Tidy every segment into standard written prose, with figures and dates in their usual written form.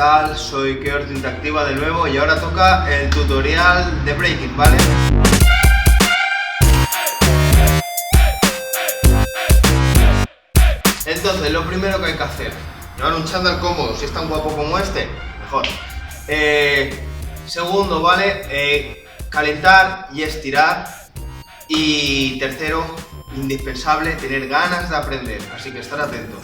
tal? Soy Keorto Interactiva de nuevo y ahora toca el tutorial de breaking, ¿vale? Entonces, lo primero que hay que hacer, llevar un chándal cómodo, si es tan guapo como este, mejor. Segundo, ¿vale? Calentar y estirar. Y tercero, indispensable, tener ganas de aprender, así que estar atentos.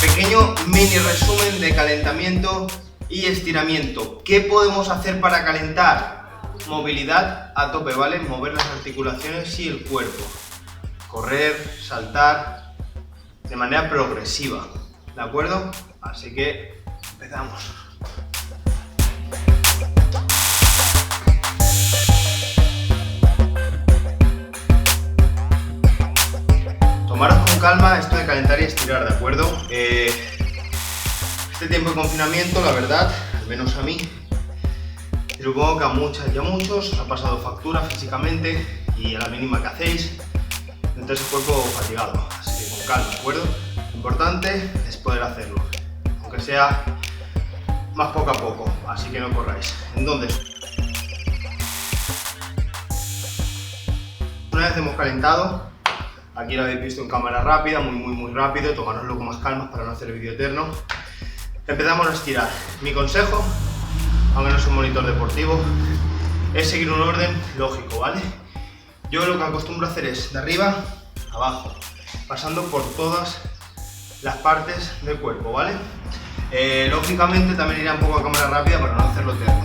Pequeño mini resumen de calentamiento y estiramiento. ¿Qué podemos hacer para calentar? Movilidad a tope, ¿vale? Mover las articulaciones y el cuerpo. Correr, saltar, de manera progresiva, ¿de acuerdo? Así que empezamos. Tomaros con calma esto de calentar y estirar, ¿de acuerdo? Este tiempo de confinamiento, la verdad, al menos a mí, supongo que a muchas y a muchos os ha pasado factura físicamente y a la mínima que hacéis, entonces el cuerpo fatigado, así que con calma, ¿de acuerdo? Lo importante es poder hacerlo, aunque sea más poco a poco, así que no corráis. Entonces, una vez hemos calentado, aquí lo habéis visto en cámara rápida, muy rápido, tomároslo con más calma para no hacer el vídeo eterno. Empezamos a estirar. Mi consejo, aunque no soy un monitor deportivo, es seguir un orden lógico, ¿vale? Yo lo que acostumbro a hacer es de arriba a abajo, pasando por todas las partes del cuerpo, ¿vale? Lógicamente también iré un poco a cámara rápida para no hacerlo eterno.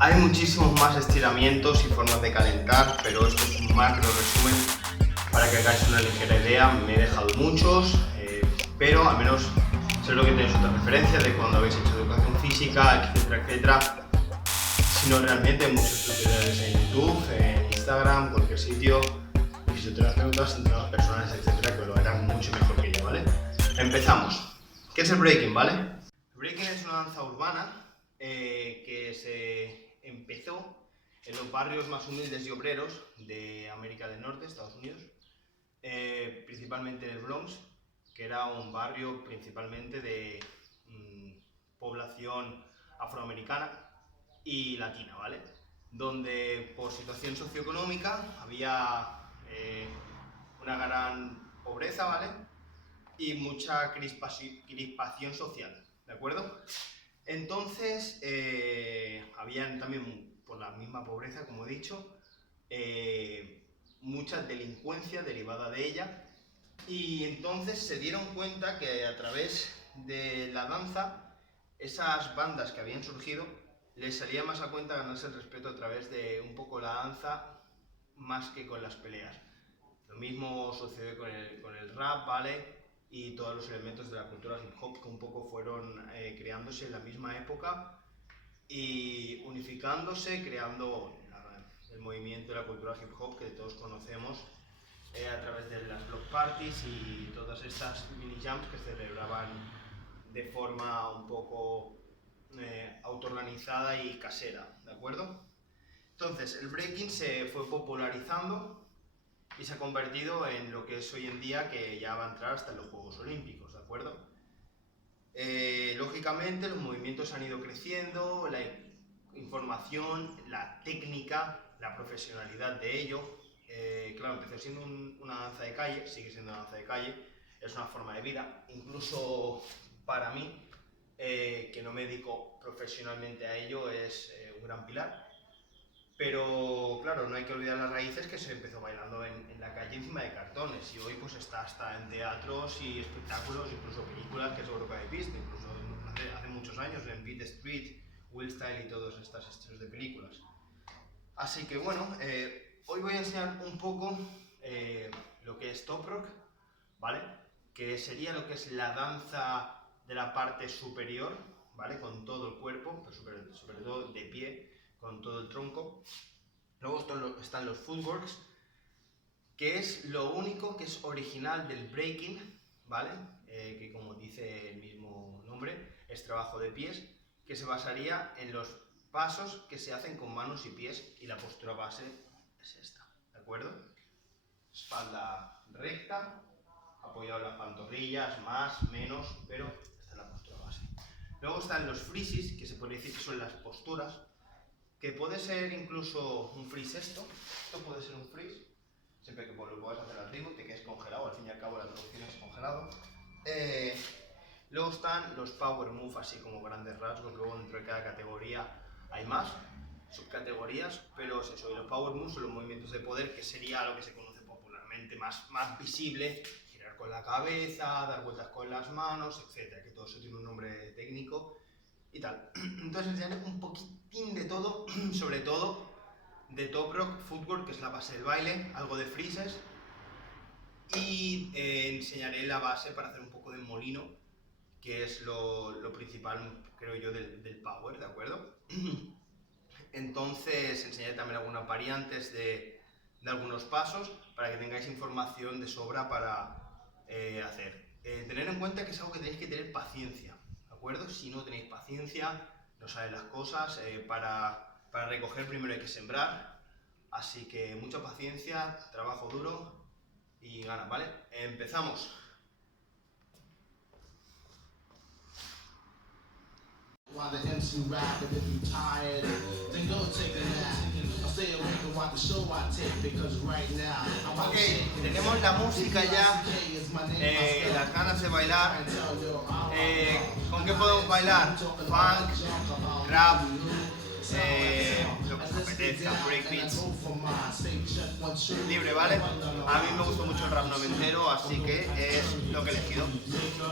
Hay muchísimos más estiramientos y formas de calentar, pero esto es un macro resumen para que hagáis una ligera idea. Me he dejado muchos, pero al menos sé lo que tenéis otra referencia de cuando habéis hecho educación física, etcétera. Si no, realmente hay muchos tutoriales en YouTube, en Instagram, cualquier sitio, fisioterapeutas, entrenadores personales, etcétera, que lo harán mucho mejor que yo, ¿vale? Empezamos. ¿Qué es el breaking, vale? El breaking es una danza urbana que se empezó en los barrios más humildes y obreros de América del Norte, Estados Unidos, principalmente en el Bronx, que era un barrio principalmente de población afroamericana y latina, ¿vale? Donde por situación socioeconómica había una gran pobreza, ¿vale? Y mucha crispación social, ¿de acuerdo? Entonces, habían también, por la misma pobreza, como he dicho, mucha delincuencia derivada de ella, y entonces se dieron cuenta que a través de la danza, esas bandas que habían surgido, les salía más a cuenta ganarse el respeto a través de un poco la danza, más que con las peleas. Lo mismo sucedió con el rap, ¿vale? Y todos los elementos de la cultura hip hop que un poco fueron creándose en la misma época y unificándose, creando el movimiento de la cultura hip hop que todos conocemos a través de las block parties y todas estas mini jams que se celebraban de forma un poco autoorganizada y casera, ¿de acuerdo? Entonces el breaking se fue popularizando y se ha convertido en lo que es hoy en día, que ya va a entrar hasta en los Juegos Olímpicos, ¿de acuerdo? Lógicamente los movimientos han ido creciendo, la información, la técnica, la profesionalidad de ello. Claro, empezó siendo una danza de calle, sigue siendo una danza de calle, es una forma de vida, incluso para mí, que no me dedico profesionalmente a ello, es un gran pilar. Pero claro, no hay que olvidar las raíces, que se empezó bailando en la calle encima de cartones, y hoy pues está hasta en teatros y espectáculos, incluso películas, que seguro que habéis visto, incluso hace muchos años en Beat Street, Will Style y todos estos estilos de películas. Así que bueno, hoy voy a enseñar un poco lo que es Top Rock, ¿vale? Que sería lo que es la danza de la parte superior, ¿vale? Con todo el cuerpo, pero sobre todo de pie, con todo el tronco. Luego están los footworks, que es lo único que es original del breaking, ¿vale? Que como dice el mismo nombre, es trabajo de pies, que se basaría en los pasos que se hacen con manos y pies, y la postura base es esta, ¿de acuerdo? Espalda recta, apoyado en las pantorrillas, más, menos, pero esta es la postura base. Luego están los freezes, que se puede decir que son las posturas, que puede ser incluso un freeze esto puede ser un freeze, siempre que lo puedas hacer al ritmo, te quedes congelado, al fin y al cabo la traducción es congelado. Luego están los power move, así como grandes rasgos, luego dentro de cada categoría hay más subcategorías, pero es eso, y los power moves son los movimientos de poder, que sería lo que se conoce popularmente, más visible, girar con la cabeza, dar vueltas con las manos, etcétera, que todo eso tiene un nombre técnico y tal. Entonces enseñaré un poquitín de todo, sobre todo de Top Rock, footwork, que es la base del baile, algo de freezes, y enseñaré la base para hacer un poco de molino, que es lo principal, creo yo, del power, ¿de acuerdo? Entonces enseñaré también algunas variantes de algunos pasos, para que tengáis información de sobra para hacer. Tener en cuenta que es algo que tenéis que tener paciencia, ¿de acuerdo? Si no tenéis paciencia, no salen las cosas. Para recoger primero hay que sembrar, así que mucha paciencia, trabajo duro y ganas, ¿vale? Empezamos. While the MC rap, and if you tired, then go take a nap. I'll stay awake and watch the show I take, because right now I'm Ok, tenemos la música ya, las ganas de bailar. ¿Con qué podemos bailar? Funk, rap, lo que os apetezca, breakbeats, libre, ¿vale? A mí me gusta mucho el rap noventero, así que es lo que he elegido.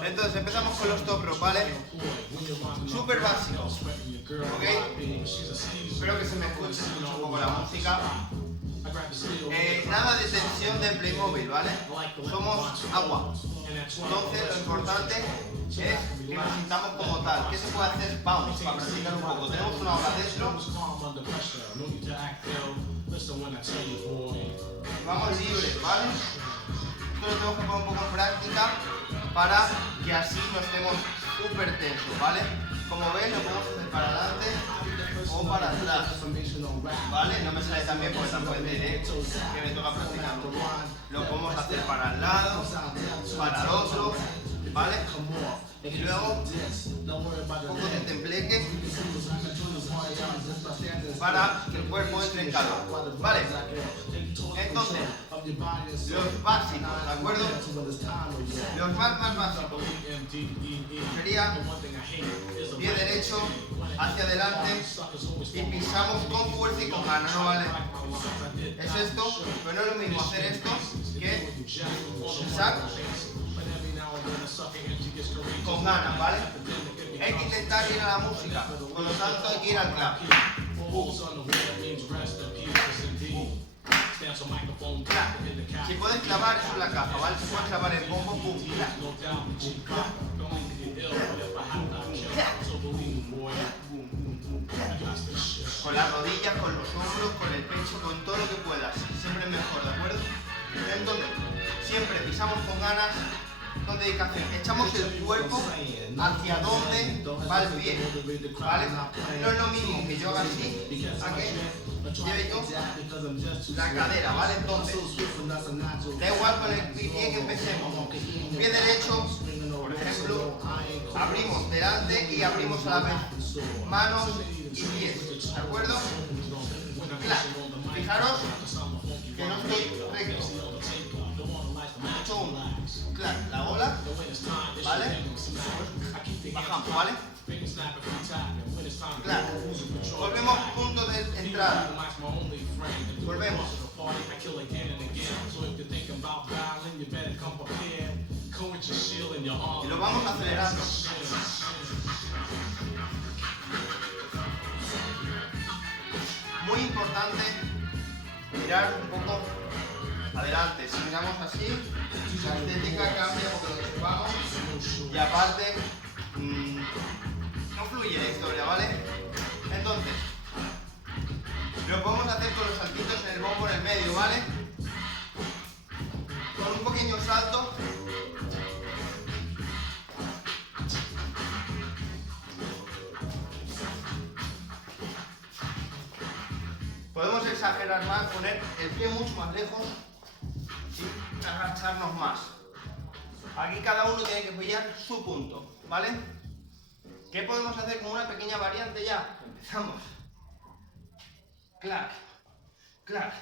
Entonces empezamos con los top rock, ¿vale? Súper básicos, ¿ok? Espero que se me escuche un poco la música. Nada de tensión de Playmobil, ¿vale? Somos agua. Entonces lo importante es que nos sintamos como tal. ¿Qué se puede hacer? Vamos, para practicar un poco. Tenemos una hora dentro. Vamos libres, ¿vale? Esto lo tenemos que poner un poco en práctica para que así no estemos súper tensos, ¿vale? Como ven, lo podemos hacer para adelante o para atrás, ¿vale? No me sale tan bien porque tampoco diré que me toca practicar. Lo podemos hacer para el lado, para el otro, ¿vale? Y luego un poco de tembleque para que el cuerpo entre en calma, ¿vale? Entonces, los básicos, ¿de acuerdo? Los más básicos sería pie derecho hacia adelante y pisamos con fuerza y con ganas, ¿no vale? Es esto, pero no es lo mismo hacer esto que pisar con ganas, ¿vale? Hay que intentar ir a la música, por lo tanto hay que ir al clap. Si puedes clavar, eso es la caja, ¿vale? Si puedes clavar el bombo, pum, con las rodillas, con los hombros, con el pecho, con todo lo que puedas. Siempre es mejor, ¿de acuerdo? Entonces, siempre pisamos con ganas, con dedicación. Echamos el cuerpo hacia donde va el pie, ¿vale? No es lo mismo que yo haga así, a que lleve yo la cadera, ¿vale? Entonces, da igual con el pie que empecemos. Pie derecho, por ejemplo, abrimos delante y abrimos a la vez manos y pies, ¿de acuerdo? Claro, fijaros que no estoy recto. He hecho un claro, la bola, ¿vale? Bajamos, ¿vale? Claro. Volvemos punto de entrada. Volvemos. Y lo vamos acelerando. Muy importante mirar un poco adelante. Si miramos así, la estética cambia porque lo despegamos y aparte no fluye la historia, ¿vale? Entonces, lo podemos hacer con los saltitos en el bombo en el medio, ¿vale? Con un pequeño salto. Podemos exagerar más, poner el pie mucho más lejos y agacharnos más. Aquí cada uno tiene que pillar su punto, ¿vale? ¿Qué podemos hacer con una pequeña variante ya? Empezamos. Clac, clac,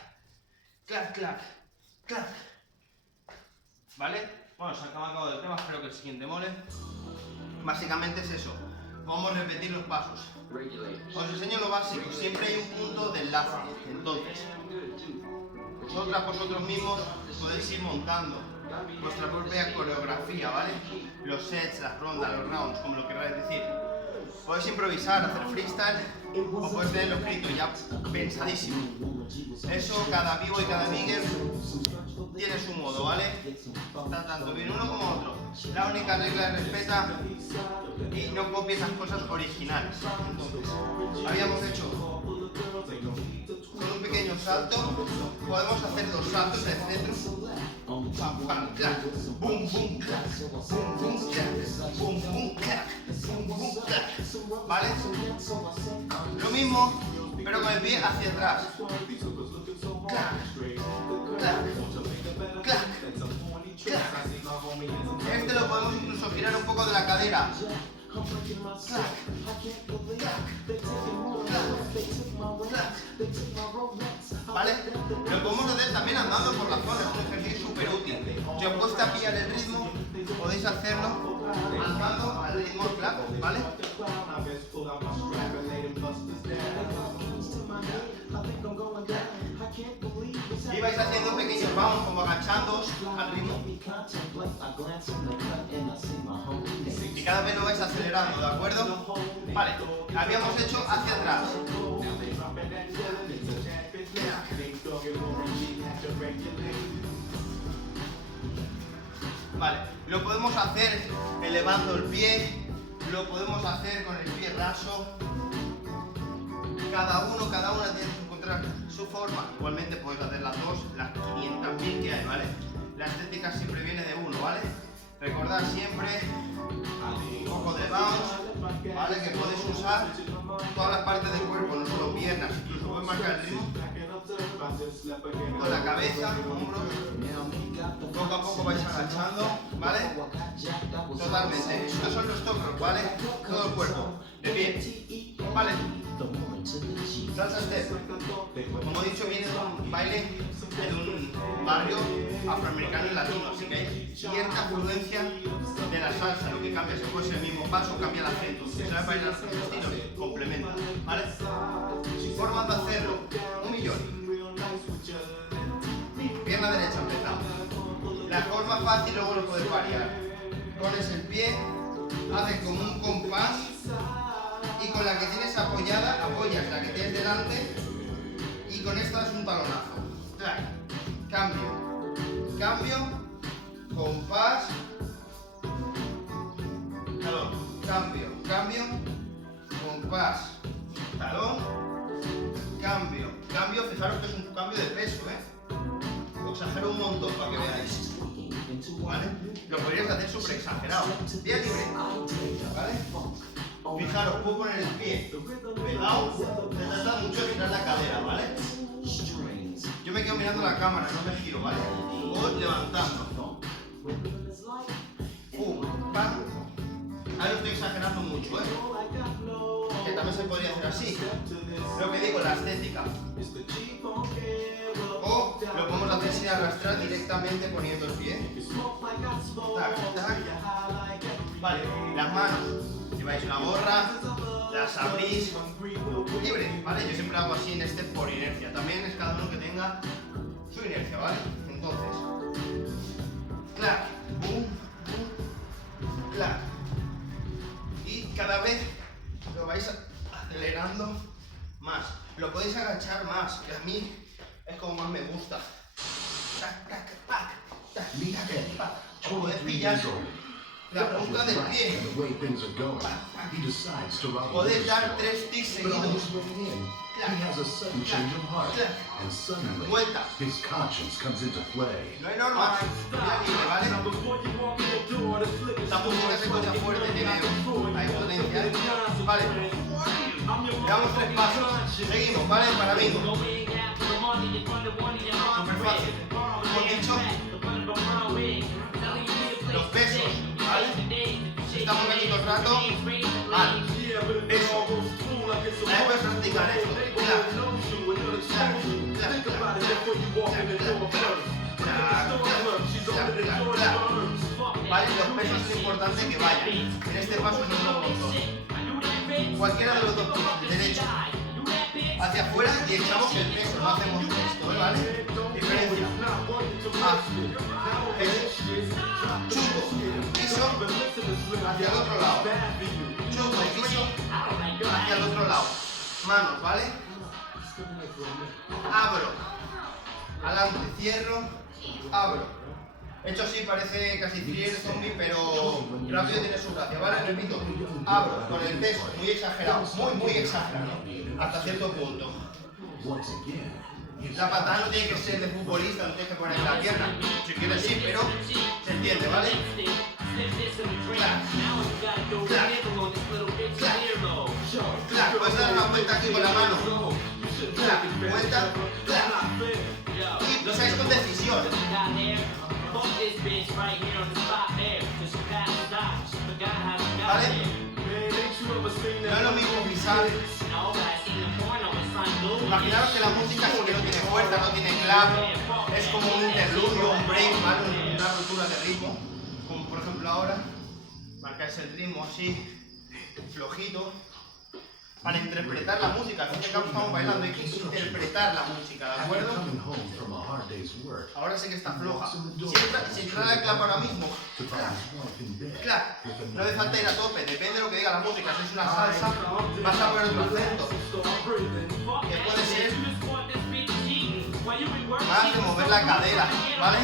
clac, clac, clac. ¿Vale? Bueno, se acaba acabado el tema, espero que el siguiente mole. Básicamente es eso. Vamos a repetir los pasos. Os enseño lo básico, siempre hay un punto de enlace. Entonces, vosotros mismos podéis ir montando vuestra propia coreografía, ¿vale? Los sets, las rondas, los rounds, como lo queráis decir. Podéis improvisar, hacer freestyle o podéis tenerlo escrito ya pensadísimo. Eso, cada vivo y cada miguel tiene su modo, ¿vale? Está tanto bien uno como otro. La única regla es respeta y no copies las cosas originales. Entonces, habíamos hecho con un pequeño salto, podemos hacer dos saltos en el centro. Pam, pam, clac, boom, boom, clac, boom, boom, clac, boom, boom, clac, boom, boom, clac. ¿Vale? Lo mismo, pero con el pie hacia atrás. Clac, clac, clac, clac. Este lo podemos incluso girar un poco de la cadera. Clac, clac, clac, clac. ¿Vale? Lo podemos hacer también andando por la zona, es un ejercicio súper útil. Si os cuesta pillar el ritmo, podéis hacerlo andando al ritmo clac, ¿vale? Y vais haciendo pequeños bounds, como agachándoos al ritmo. Y cada vez lo vais acelerando, ¿de acuerdo? Vale, habíamos hecho hacia atrás. Vale, lo podemos hacer elevando el pie, lo podemos hacer con el pie raso. Cada una tiene que encontrar su forma. Igualmente podéis hacer las dos, las 500.000 que hay, ¿vale? La estética siempre viene de uno, ¿vale? Recordad siempre un poco de bounce, ¿vale? Que podéis usar todas las partes del cuerpo, no solo piernas, incluso podéis marcar el ritmo con la cabeza, hombros. Poco a poco vais agachando, ¿vale? Totalmente. Estos son los top rock, ¿vale? Todo el cuerpo, de pie, ¿vale? Salsa step. Como he dicho, viene de un baile de un barrio afroamericano y latino, así que hay cierta influencia de la salsa. Lo que cambia es que puede ser el mismo paso, cambia el acento. Si sabes bailar los estilos, complementa, ¿vale? Formas de hacerlo, 1.000.000. Pierna derecha, empezamos. La forma fácil luego lo puedes variar. Pones el pie, haces como un compás y con la que tienes apoyada, apoyas la que tienes delante y con esta das un talonazo. Clac, cambio, cambio, compás, talón, cambio, cambio, compás, talón, cambio, cambio. Fijaros que es un cambio de peso, ¿eh? Exagero un montón para que veáis. ¿vale? Lo podrías hacer súper exagerado. Vía libre, ¿vale? Fijaros, puedo poner el pie pegado, se trata mucho de girar la cadera, ¿vale? Yo me quedo mirando la cámara, no me giro, ¿vale? Voy levantando. Pam. Ahora lo estoy exagerando mucho, ¿eh? Que también se podría hacer así. Lo que digo, la estética. O lo podemos hacer sin arrastrar directamente poniendo el pie. Tac, tac. Vale, las manos. Lleváis una gorra, las abrís libre, ¿vale? Yo siempre hago así en este por inercia. También es cada uno que tenga su inercia, ¿vale? Entonces, clac, boom, boom, clac. Y cada vez lo vais acelerando más. Lo podéis agachar más, que a mí es como más me gusta. Tac, tac, tac, tac, tac, tac. Podéis pillar la punta del pie. Podéis dar 3 tics seguidos. Vuelta. No hay normas. Mira libre, ¿vale? Esta música se escucha fuerte, tiene hay potencia. Vale. Damos 3 pasos. Seguimos, ¿vale? Para mí. Súper fácil. Como he dicho, los pesos, ¿vale? Si estamos aquí todo el rato, mal. Eso. Ahí puedes practicar esto. Vale, los pesos es importante que vayan. En este paso son dos puntos. Cualquiera de los dos puntos, derecho hacia afuera y echamos el peso, no hacemos esto, ¿vale? Diferencia. Chupo, piso, hacia el otro lado. Chupo, piso, hacia el otro lado. Manos, ¿vale? Abro. Adelante, cierro, abro. Hecho así parece casi thriller zombie, pero rápido tiene su gracia, ¿vale? Repito, abro con el peso, muy exagerado, muy exagerado, hasta cierto punto. La patada no tiene que ser de futbolista, no tienes que poner la pierna, si quieres sí, pero se entiende, ¿vale? Clac, clac, clac, clac, puedes dar una vuelta aquí con la mano, clac, vuelta, clac, y lo sabéis con decisión. ¿Vale? No es lo mismo pisar. Imaginaros que la música sí que no tiene fuerza, no tiene clap, es como un interludio, un break, ¿vale? Una ruptura de ritmo. Como por ejemplo ahora, marcáis el ritmo así, flojito. Para interpretar la música, al fin y al cabo estamos bailando, hay que interpretar la música, ¿de acuerdo? Ahora sí que está floja. Si entra la clap ahora mismo, clap, no hace falta ir a tope, depende de lo que diga la música. Si es una salsa, vas a poner otro acento, que puede ser más de mover la cadera, ¿vale?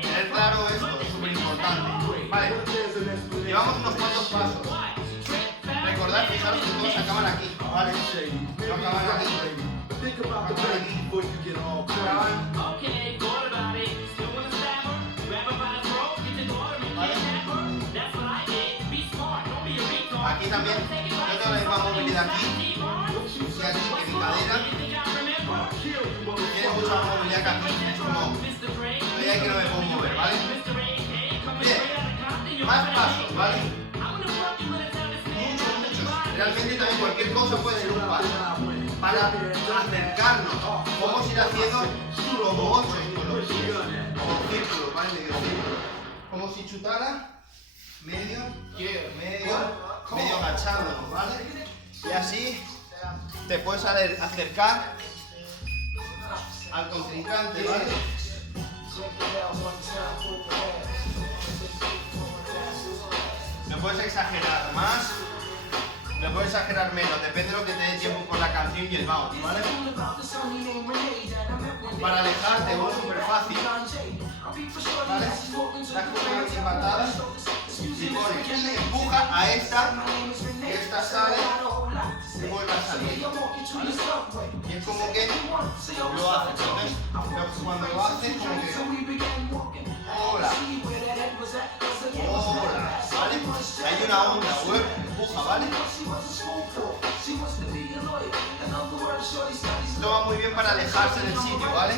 Tener claro esto, es súper importante, ¿vale? Llevamos unos cuantos pasos. Recordad, fijaros que todos acaban aquí, ¿vale? No acaban aquí. Acaban aquí. Acaban. ¿Vale? Aquí también, yo tengo la misma movilidad aquí. Y aquí, que mi cadera tiene mucha más movilidad que aquí. Es como, veía que no me puedo mover, ¿vale? Bien, más pasos, ¿vale? Realmente también cualquier cosa puede ser un paso para acercarnos. Vamos a ir haciendo como 8 con los pies, como círculos, ¿vale? Medio círculo. Como si chutara medio agachándonos, ¿vale? Y así te puedes acercar al contrincante, ¿vale? No puedes exagerar más. Lo puedes exagerar menos, depende de lo que te dé tiempo con la canción y el bounce, ¿vale? Para alejarte, es súper fácil, ¿vale? Das con una patada y pones y empuja a esta, que esta sale, y vuelve a salir, ¿vale? Y es como que lo hace, entonces cuando lo hace como que hola, hola, ¿vale? Hay una onda, empuja, ¿vale? Esto va muy bien para alejarse del sitio, ¿vale?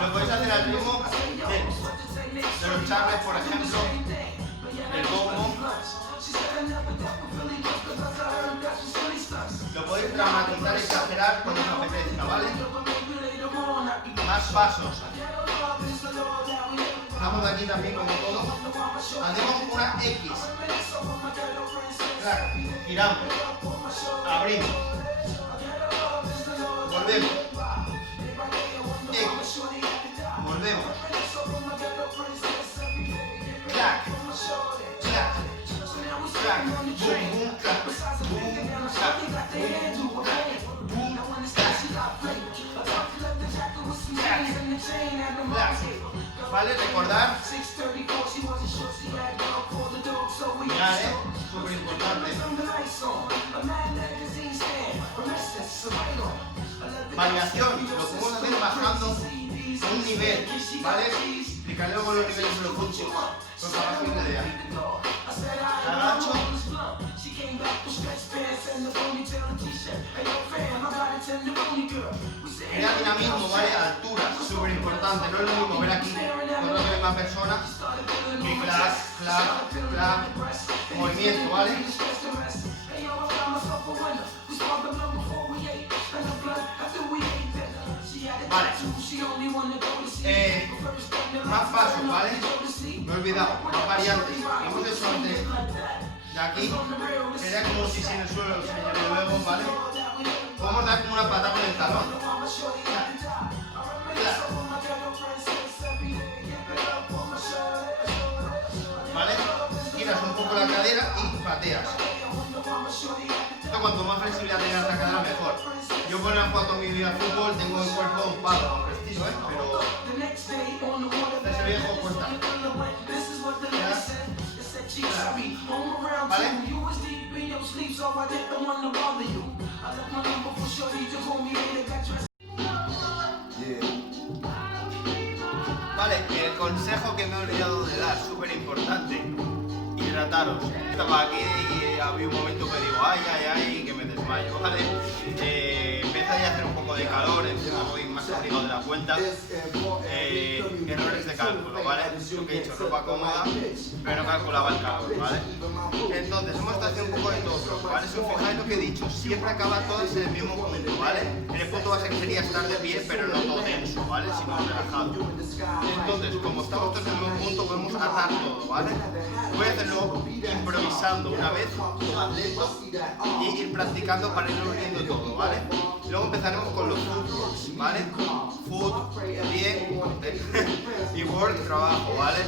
Lo podéis hacer al ritmo de los charles, por ejemplo, del bombo. Lo podéis dramatizar y exagerar con una apetezca, ¿vale? Más pasos. Vamos de aquí también como todo. Hacemos una X. Claro, giramos. Abrimos. Volvemos. X. Volvemos. Clac. Clac. Clac. Boom, boom, clac. Boom, clac. Boom, clac. Boom, clac. Clac. ¿Vale? Recordar. Mirad, súper importante. Variación, lo podemos hacer bajando un nivel, ¿vale? Explicaré luego los niveles de los puntos, pero para hacer una idea. Agacho. Crea dinamismo, ¿vale? Altura, súper importante, no es lo mismo ver aquí con otra misma persona que clac, clac, clac, movimiento, ¿vale? Vale. Más pasos, ¿vale? No he olvidado, más variantes. Hemos hecho antes de aquí, sería como si en el suelo lo señalé luego, ¿vale? Podemos dar como una patada con el talón. ¿Vale? Giras un poco la cadera y pateas. Esto cuanto más flexibilidad tengas la cadera mejor. Yo por ejemplo toda mi vida al fútbol tengo el cuerpo un palo, preciso, pero ese viejo cuesta. ¿Vale? Vale, el consejo que me he olvidado de dar, súper importante, hidrataros. Estaba aquí y había un momento que digo, ay, ay, ay, que me desmayo, ¿vale? Empieza ya a hacer un poco de calor, encima voy más abrigado de la cuenta. Errores de cálculo, ¿vale? Lo que he dicho, ropa cómoda, pero no calculaba el calor, ¿vale? Entonces, hemos estado haciendo un poco de todo, ¿vale? Si os fijáis lo que he dicho, siempre acaba todos en el mismo punto, ¿vale? En el punto base que sería estar de pie, pero no todo tenso, ¿vale? Sino relajado. Entonces, como estamos todos en el mismo punto, podemos atar todo, ¿vale? Voy a hacerlo improvisando una vez, más lento, y ir practicando para irlo viendo todo, ¿vale? Luego empezaremos con los footworks, ¿vale? Foot, pie y work, trabajo, ¿vale?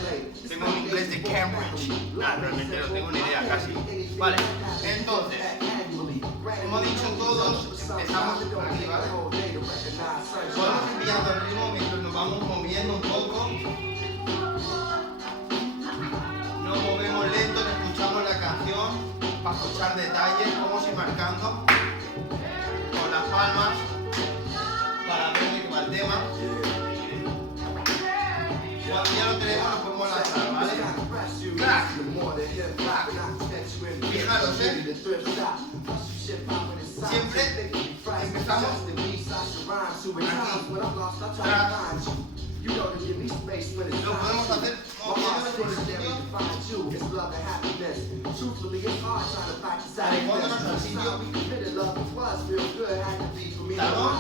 Tengo un inglés de Cambridge. Nada, realmente no tengo ni idea, casi. Vale, entonces, como he dicho todos, empezamos por aquí, ¿vale? Podemos ir pillando el ritmo mientras nos vamos moviendo un poco. Nos movemos lento, escuchamos la canción para escuchar detalles, vamos a ir marcando con las palmas para ver de qué va el tema. Cuando ya lo tenemos lo podemos lanzar, ¿vale? ¡Crack! ¡Crack! Fijaros, siempre empezamos aquí. ¡Crack! Lo podemos hacer moviéndonos por el sitio, adecuándonos al sitio, talón.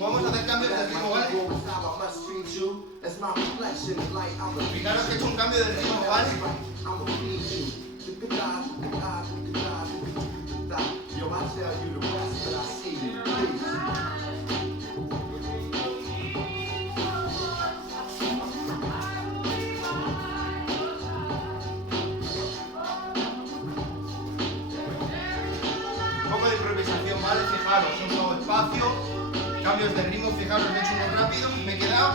Vamos a hacer cambios de ritmo, ¿vale? Fijaros que he hecho un cambio de ritmo, ¿vale? De improvisación, ¿vale? Fijaros, un nuevo espacio, cambios de ritmo, fijaros, he hecho uno rápido, me he quedado.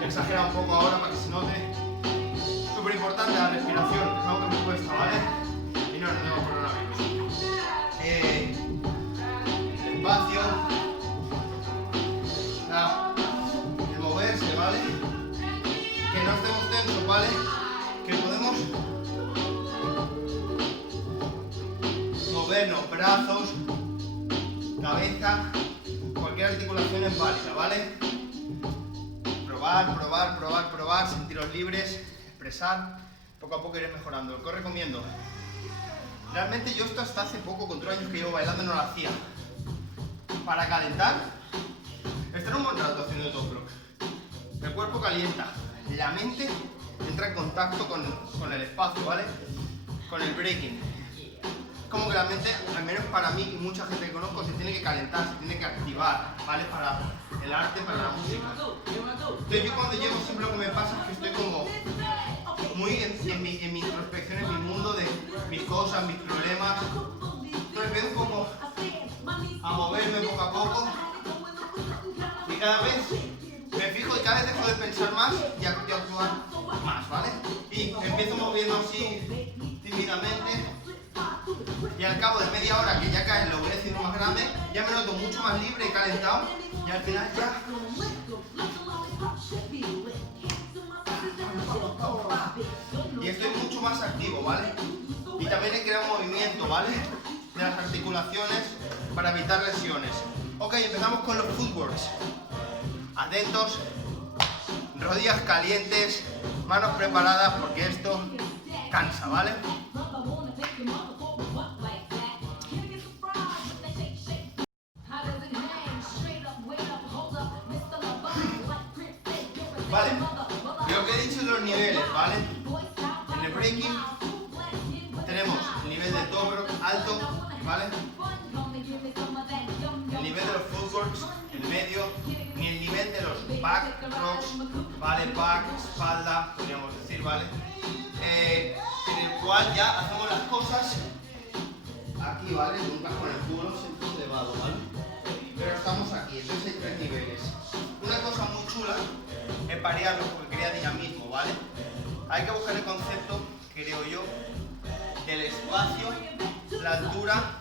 He exagerado un poco ahora para que se note. la respiración, que es algo que me cuesta, ¿vale? Y no tengo coronavirus. Espacio. El moverse, ¿vale? Que no estemos tensos, ¿vale? Que podemos movernos, brazos, cabeza, cualquier articulación es válida, ¿vale? Probar, sentiros libres, expresar, poco a poco iréis mejorando. ¿Qué os recomiendo? Realmente yo esto hasta hace poco, con 3 años que llevo bailando, no lo hacía. Para calentar, estar un buen rato haciendo top rock. El cuerpo calienta, la mente entra en contacto con el espacio, ¿vale? Con el breaking. Como que la mente, al menos para mí y mucha gente que conozco, se tiene que calentar, se tiene que activar, ¿vale? Para el arte, para la música. Entonces yo cuando llego siempre lo que me pasa es que estoy como muy en mi introspección, en mi mundo de mis cosas, mis problemas. Entonces empiezo un poco a moverme poco a poco y cada vez me fijo y cada vez dejo de pensar más y actuar más, ¿vale? Y empiezo moviendo así tímidamente. Y al cabo de media hora que ya cae lo voy haciendo más grande, ya me noto mucho más libre y calentado y al final ya y estoy mucho más activo, ¿vale? Y también he creado movimiento, ¿vale? De las articulaciones para evitar lesiones. Ok, empezamos con los footworks. Atentos, rodillas calientes, manos preparadas porque esto cansa, ¿vale? Vale, lo que he dicho de los niveles, ¿vale? En el breaking tenemos el nivel de top rock alto, ¿vale? El nivel de los footworks, el medio, ni el nivel de los back rocks, ¿vale? Back, espalda, podríamos decir, ¿vale? En el cual ya hacemos las cosas aquí, ¿vale? Nunca con el culo siempre elevado, ¿vale? Pero estamos aquí, entonces hay 3 niveles. Una cosa muy chula es variarlo porque crea dinamismo, ¿vale? Hay que buscar el concepto, creo yo, del espacio, la altura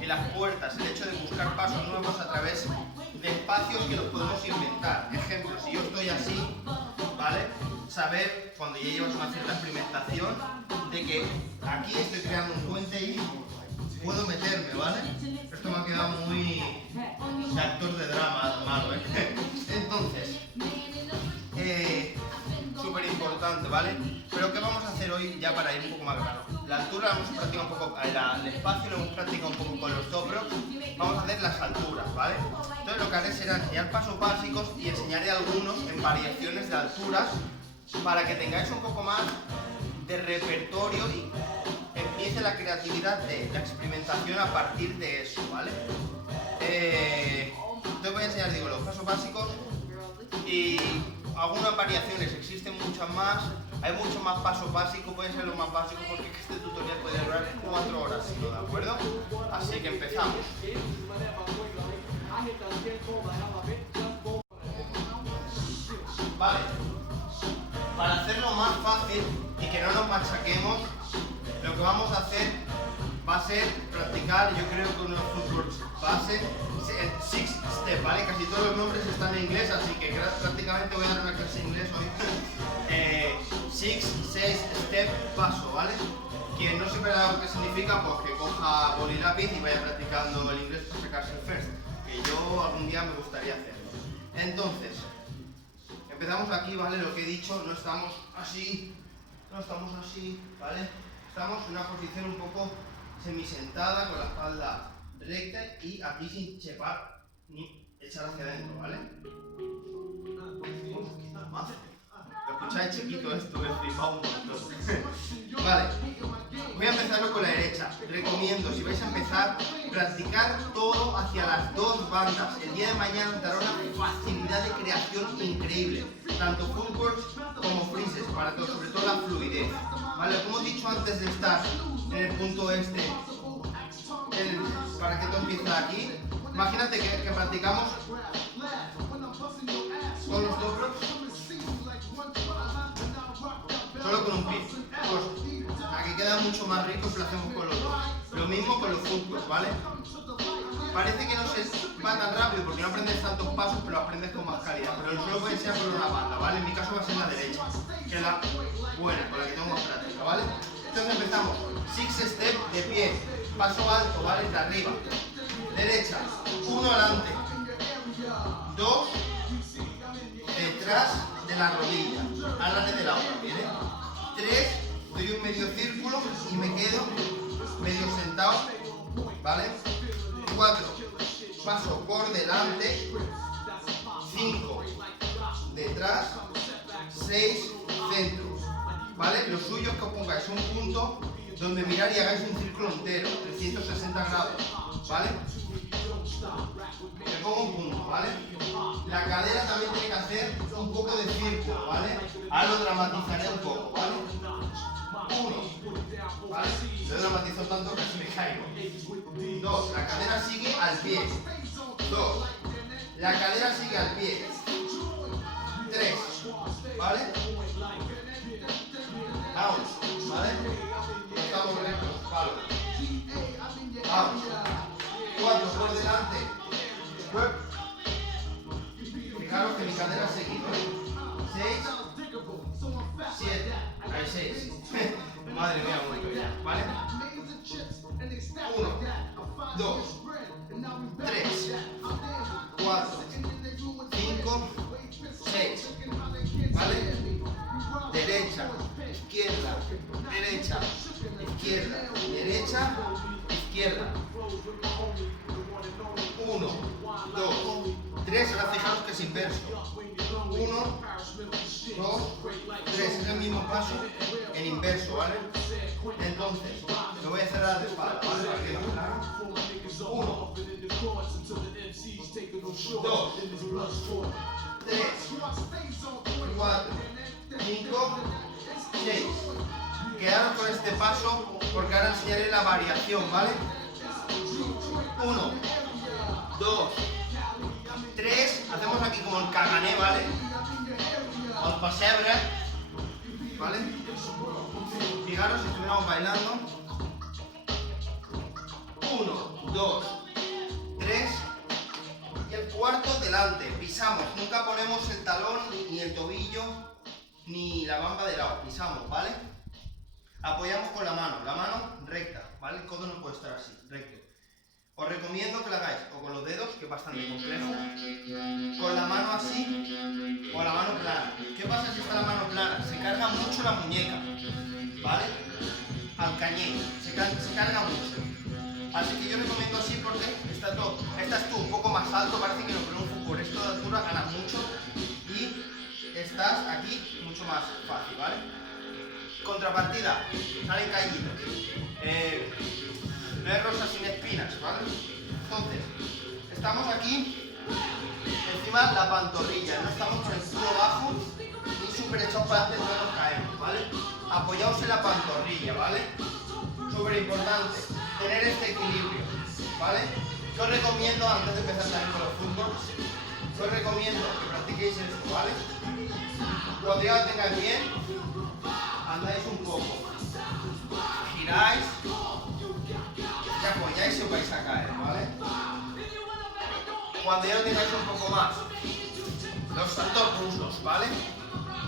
y las puertas. El hecho de buscar pasos nuevos a través de espacios que los podemos inventar. Ejemplo, si yo estoy así, ¿vale? Saber, cuando ya llevas una cierta experimentación, de que aquí estoy creando un puente y puedo meterme, ¿vale? Esto me ha quedado muy de actor de drama malo, ¿eh? Entonces, súper importante, ¿vale? Pero ¿qué vamos a hacer hoy ya para ir un poco más claro? La altura la hemos practicado un poco, el espacio lo hemos practicado un poco con los top rocks. Vamos a hacer las alturas, ¿vale? Entonces lo que haré será enseñar pasos básicos y enseñaré algunos en variaciones de alturas para que tengáis un poco más de repertorio y empiece la creatividad de la experimentación a partir de eso, ¿vale? Te voy a enseñar, digo, los pasos básicos y algunas variaciones, existen muchas más, hay muchos más pasos básicos, pueden ser los más básicos porque este tutorial puede durar 4 horas, ¿no? ¿De acuerdo? Así que empezamos. Vale, para hacerlo más fácil y que no nos machaquemos, lo que vamos a hacer va a ser practicar, yo creo que unos footworks base, el 6 step, ¿vale? Casi todos los nombres están en inglés, así que prácticamente voy a dar una clase de inglés hoy. 6 step paso, ¿vale? Quien no sepa lo que significa, pues que coja boli y lápiz y vaya practicando el inglés para sacarse el first, que yo algún día me gustaría hacerlo. Entonces, empezamos aquí, ¿vale? Lo que he dicho, no estamos así, ¿vale? Estamos en una posición un poco semisentada, con la espalda recta y aquí sin chepar ni echar hacia adentro, ¿vale? Lo escucháis chiquito esto, he flipado un montón. Vale, voy a empezarlo con la derecha. Recomiendo, si vais a empezar, practicar todo hacia las 2 bandas. El día de mañana os dará una facilidad de creación increíble, tanto footworks como freezes, para todo, sobre todo la fluidez. Vale, como he dicho antes de estar en el punto este, para que todo empiece aquí, imagínate que practicamos con los top rocks, solo con un pie, más rico si lo hacemos con los dos. Lo mismo con los fútbol, ¿vale? Parece que no se va tan rápido porque no aprendes tantos pasos, pero aprendes con más calidad. Pero el suelo puede ser por una banda, ¿vale? En mi caso va a ser la derecha, que es la buena, con la que tengo más práctica, ¿vale? Entonces empezamos. 6 step de pie, paso alto, ¿vale? De arriba. Derecha, 1 adelante, 2 detrás de la rodilla, adelante de la otra, ¿viene? 3, doy un medio círculo y me quedo medio sentado, ¿vale? 4, paso por delante, 5, detrás, 6, centro, ¿vale? Lo suyo es que os pongáis un punto donde mirar y hagáis un círculo entero, 360 grados, ¿vale? Me pongo un punto, ¿vale? La cadera también tiene que hacer un poco de círculo, ¿vale? Ahora lo dramatizaré un poco, ¿vale? 1, ¿vale? Lo he dramatizado tanto que se me caigo. 2, la cadera sigue al pie. 2, la cadera sigue al pie. 3, ¿vale? Out, ¿vale? Estamos rectos, palo. Out. 4 por delante. Fijaros que mi cadera ha seguido. 6, 7, hay 6. Madre mía, muy bien, ¿vale? 1, 2, 3, 4, 5, 6, ¿vale? Derecha, izquierda, derecha, izquierda, derecha, izquierda. 1, 2, 3, ahora fijaros que es inverso. 1, 2, 3, es el mismo paso en inverso, ¿vale? Entonces, lo voy a cerrar de espalda, ¿vale? Para que lo claro. 1, 2, 3, 4, 5, 6. Quedaros con este paso porque ahora enseñaré la variación, ¿vale? 1, 2, 3, hacemos aquí como el cagané, ¿vale? El pessebre, ¿vale? Fijaros si estuviéramos bailando. 1, 2, 3 y el cuarto delante. Pisamos, nunca ponemos el talón, ni el tobillo, ni la bamba de lado. Pisamos, ¿vale? Apoyamos con la mano recta, ¿vale? El codo no puede estar así, recto. Os recomiendo que lo hagáis o con los dedos, que es bastante complejo, con la mano así o la mano plana. ¿Qué pasa si está la mano plana? Se carga mucho la muñeca, ¿vale? Al cañé, se carga mucho. Así que yo recomiendo así porque estás tú un poco más alto, parece que no, pero un fútbol esto de altura gana mucho y estás aquí mucho más fácil, ¿vale? Contrapartida, salen callitos. No hay rosas sin espinas, ¿vale? Entonces, estamos aquí, encima la pantorrilla, no estamos con el culo bajo ni súper echados para adelante, no nos caemos, ¿vale? Apoyaos en la pantorrilla, ¿vale? Súper importante, tener este equilibrio, ¿vale? Yo os recomiendo, antes de empezar también con los fútbol, os recomiendo que practiquéis esto, ¿vale? Cuando ya lo tengáis bien, andáis un poco, giráis, y apoyáis y os vais a caer, ¿vale? Cuando ya lo tengáis un poco más, los saltos russos, ¿vale?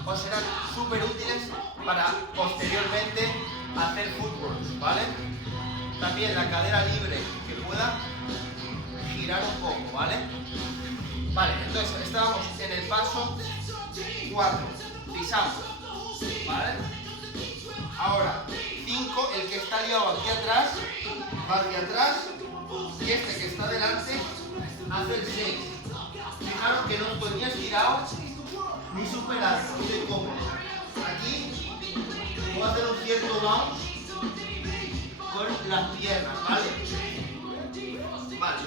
Os serán súper útiles para posteriormente hacer fútbol, ¿vale? También la cadera libre, que pueda girar un poco, ¿vale? Vale, entonces estábamos en el paso 4, pisamos, ¿vale? Ahora, 5, el que está liado aquí atrás, va hacia atrás, y este que está delante, hace el 6. Fijaros que no estoy ni estirado, ni súper alto, estoy cómodo. Aquí, voy a hacer un cierto bounce con las piernas, ¿vale? Vale.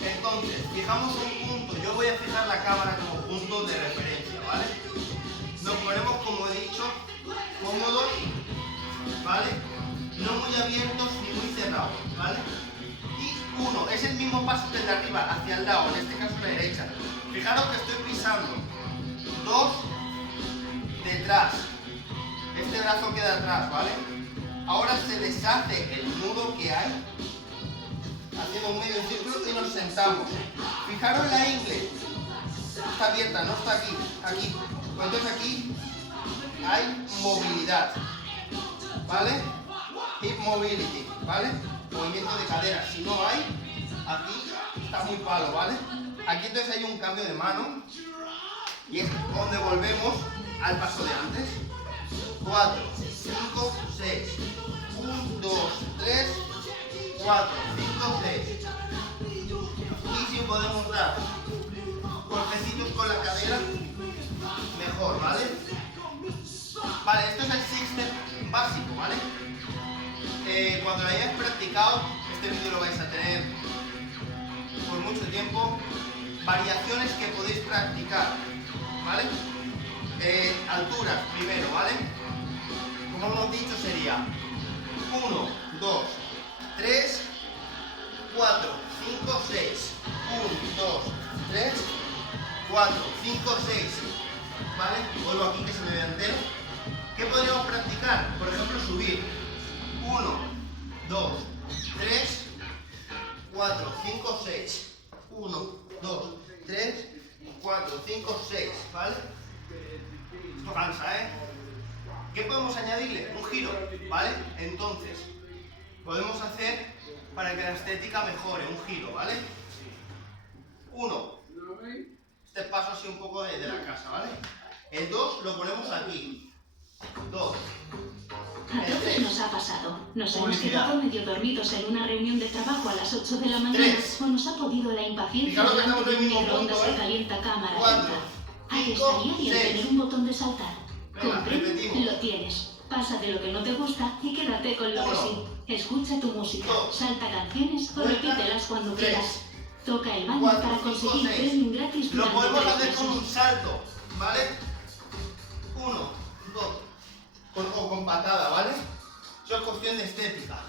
Entonces, fijamos un punto, yo voy a fijar la cámara como punto de referencia, ¿vale? Nos ponemos, como he dicho, cómodos, ¿vale? No muy abiertos ni muy cerrados, ¿vale? Y 1, es el mismo paso que el de arriba, hacia el lado, en este caso la derecha. Fijaros que estoy pisando. 2, detrás. Este brazo queda atrás, ¿vale? Ahora se deshace el nudo que hay, haciendo un medio círculo y nos sentamos. Fijaros en la ingle, está abierta, no está aquí, aquí. Entonces aquí hay movilidad, ¿vale? Hip mobility, ¿vale? Movimiento de cadera. Si no hay, aquí está muy palo, ¿vale? Aquí entonces hay un cambio de mano y es donde volvemos al paso de antes. 4, 5, 6. 1, 2, 3, 4, 5, 6. Y si podemos dar golpecitos con la cadera, mejor, ¿vale? Vale, esto es el six step básico, ¿vale? Cuando lo hayáis practicado, este vídeo lo vais a tener por mucho tiempo. Variaciones que podéis practicar, ¿vale? Alturas primero, ¿vale? Como hemos dicho sería 1, 2, 3, 4, 5, 6. 1, 2, 3, 4, 5, 6. ¿Vale? Vuelvo aquí que se me vea entero. ¿Qué podríamos practicar? Por ejemplo, subir. 1, 2, 3, 4, 5, 6. 1, 2, 3, 4, 5, 6. ¿Vale? Esto cansa, ¿eh? ¿Qué podemos añadirle? Un giro, ¿vale? Entonces, podemos hacer para que la estética mejore, un giro, ¿vale? 1. Este paso así un poco de la casa, ¿vale? El 2 lo ponemos aquí. 2. A todos nos ha pasado. Nos hemos quedado medio dormidos en una reunión de trabajo a las 8 de la mañana 3. o nos ha podido la impaciencia delante de un microondas que calienta cámara 4. lenta. Ahí estaría bien tener un botón de saltar. Venga, Comprende, repetimos. lo tienes. Pasa de lo que no te gusta y quédate con lo que sí. Escucha tu música, salta canciones o repítelas cuando quieras. Toca el baño para conseguir premium gratis Lo durante podemos 3 hacer con un meses. salto, ¿vale? 1, 2, o con patada, ¿vale? Eso es cuestión de estética.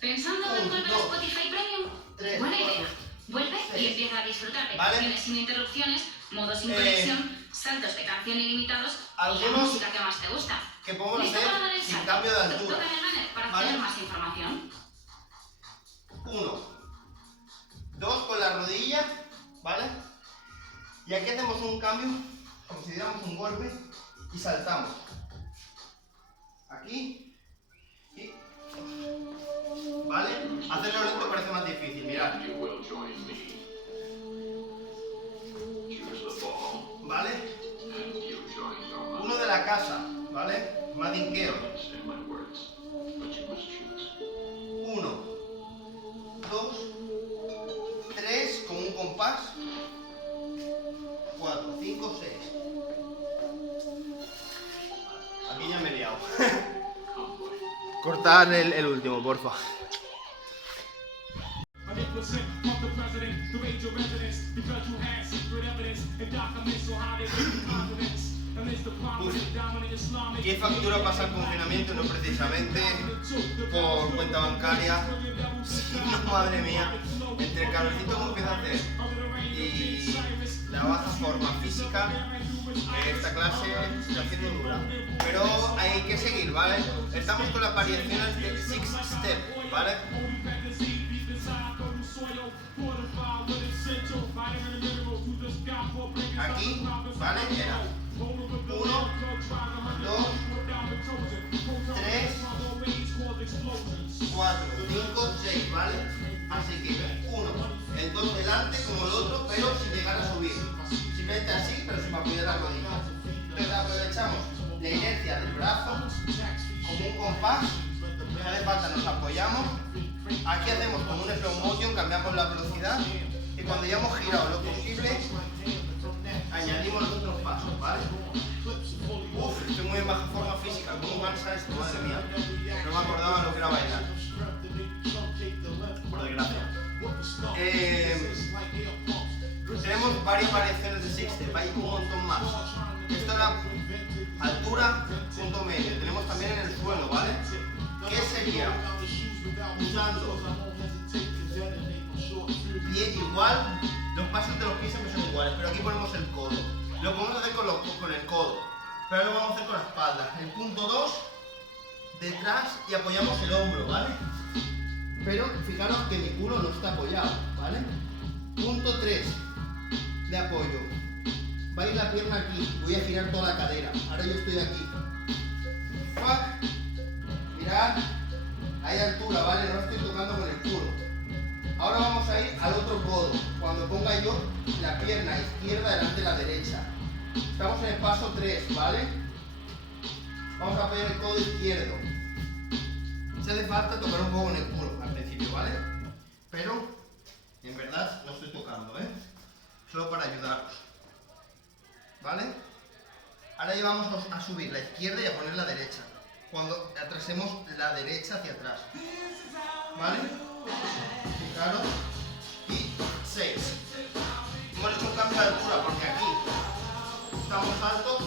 ¿Pensando en volver a Spotify Premium? 3, Buena idea. Vuelve y 6. empieza a disfrutar de ¿Vale? canciones sin interrupciones, modos sin conexión, saltos de canción ilimitados y la algunos música que más te gusta. que podemos ¿Listo hacer para dar el sin salto? cambio de altura. Toca en el banner para ¿Vale? obtener más información. 1, 2 con la rodilla, ¿vale? Y aquí hacemos un cambio, como si diéramos un golpe y saltamos. Aquí y... ¿Vale? Hacerlo lento parece más difícil, mirad. ¿Vale? Uno de la casa, ¿vale? Madinqueo. 1, 2, 3 con un compás. 4, 5, 6. Aquí ya me he liado. Cortar el último, porfa. ¿Qué factura pasa el confinamiento? No precisamente por cuenta bancaria. No, madre mía, entre el calorcito que empieza a hacer y la baja forma física, esta clase está haciendo dura. Pero hay que seguir, ¿vale? Estamos con las variaciones de Six Step, ¿vale? Aquí, ¿vale? Era 1, 2, 3, 4, 5, 6, ¿vale? Así que 1, el 2 delante como el otro, pero sin llegar a subir. Simplemente así, pero sin apoyar la rodilla. Entonces aprovechamos la inercia del brazo como un compás. No hace falta, nos apoyamos. Aquí hacemos como un slow motion, cambiamos la velocidad y cuando ya hemos girado lo posible, añadimos los otros pasos, ¿vale? Uf, estoy muy en baja forma física, ¿cómo cansa esto? Madre mía, no me acordaba lo que era bailar. Por desgracia. Tenemos varias variaciones de six step, hay un montón más. Esto era altura, punto medio. Tenemos también en el suelo, ¿vale? ¿Qué sería? Usando pie igual, los pasos de los pies siempre son iguales, pero aquí ponemos el codo. Lo podemos hacer con el codo, pero lo vamos a hacer con la espalda. El punto 2 detrás y apoyamos el hombro, ¿vale? Pero fijaros que mi culo no está apoyado, ¿vale? Punto 3 de apoyo. Va a ir la pierna aquí, voy a girar toda la cadera. Ahora yo estoy aquí. Fuck. Mirad, hay altura, ¿vale? No estoy tocando con el culo. Ahora vamos a ir al otro codo. Cuando ponga yo la pierna izquierda delante de la derecha. Estamos en el paso 3, ¿vale? Vamos a apoyar el codo izquierdo. Si hace falta tocar un poco en el culo al principio, ¿vale? Pero, en verdad, no estoy tocando, ¿eh? Solo para ayudaros. ¿Vale? Ahora ya vamos a subir la izquierda y a poner la derecha. Cuando atrasemos la derecha hacia atrás. ¿Vale? Fijaros. Y 6. Hemos hecho un cambio de altura porque aquí estamos altos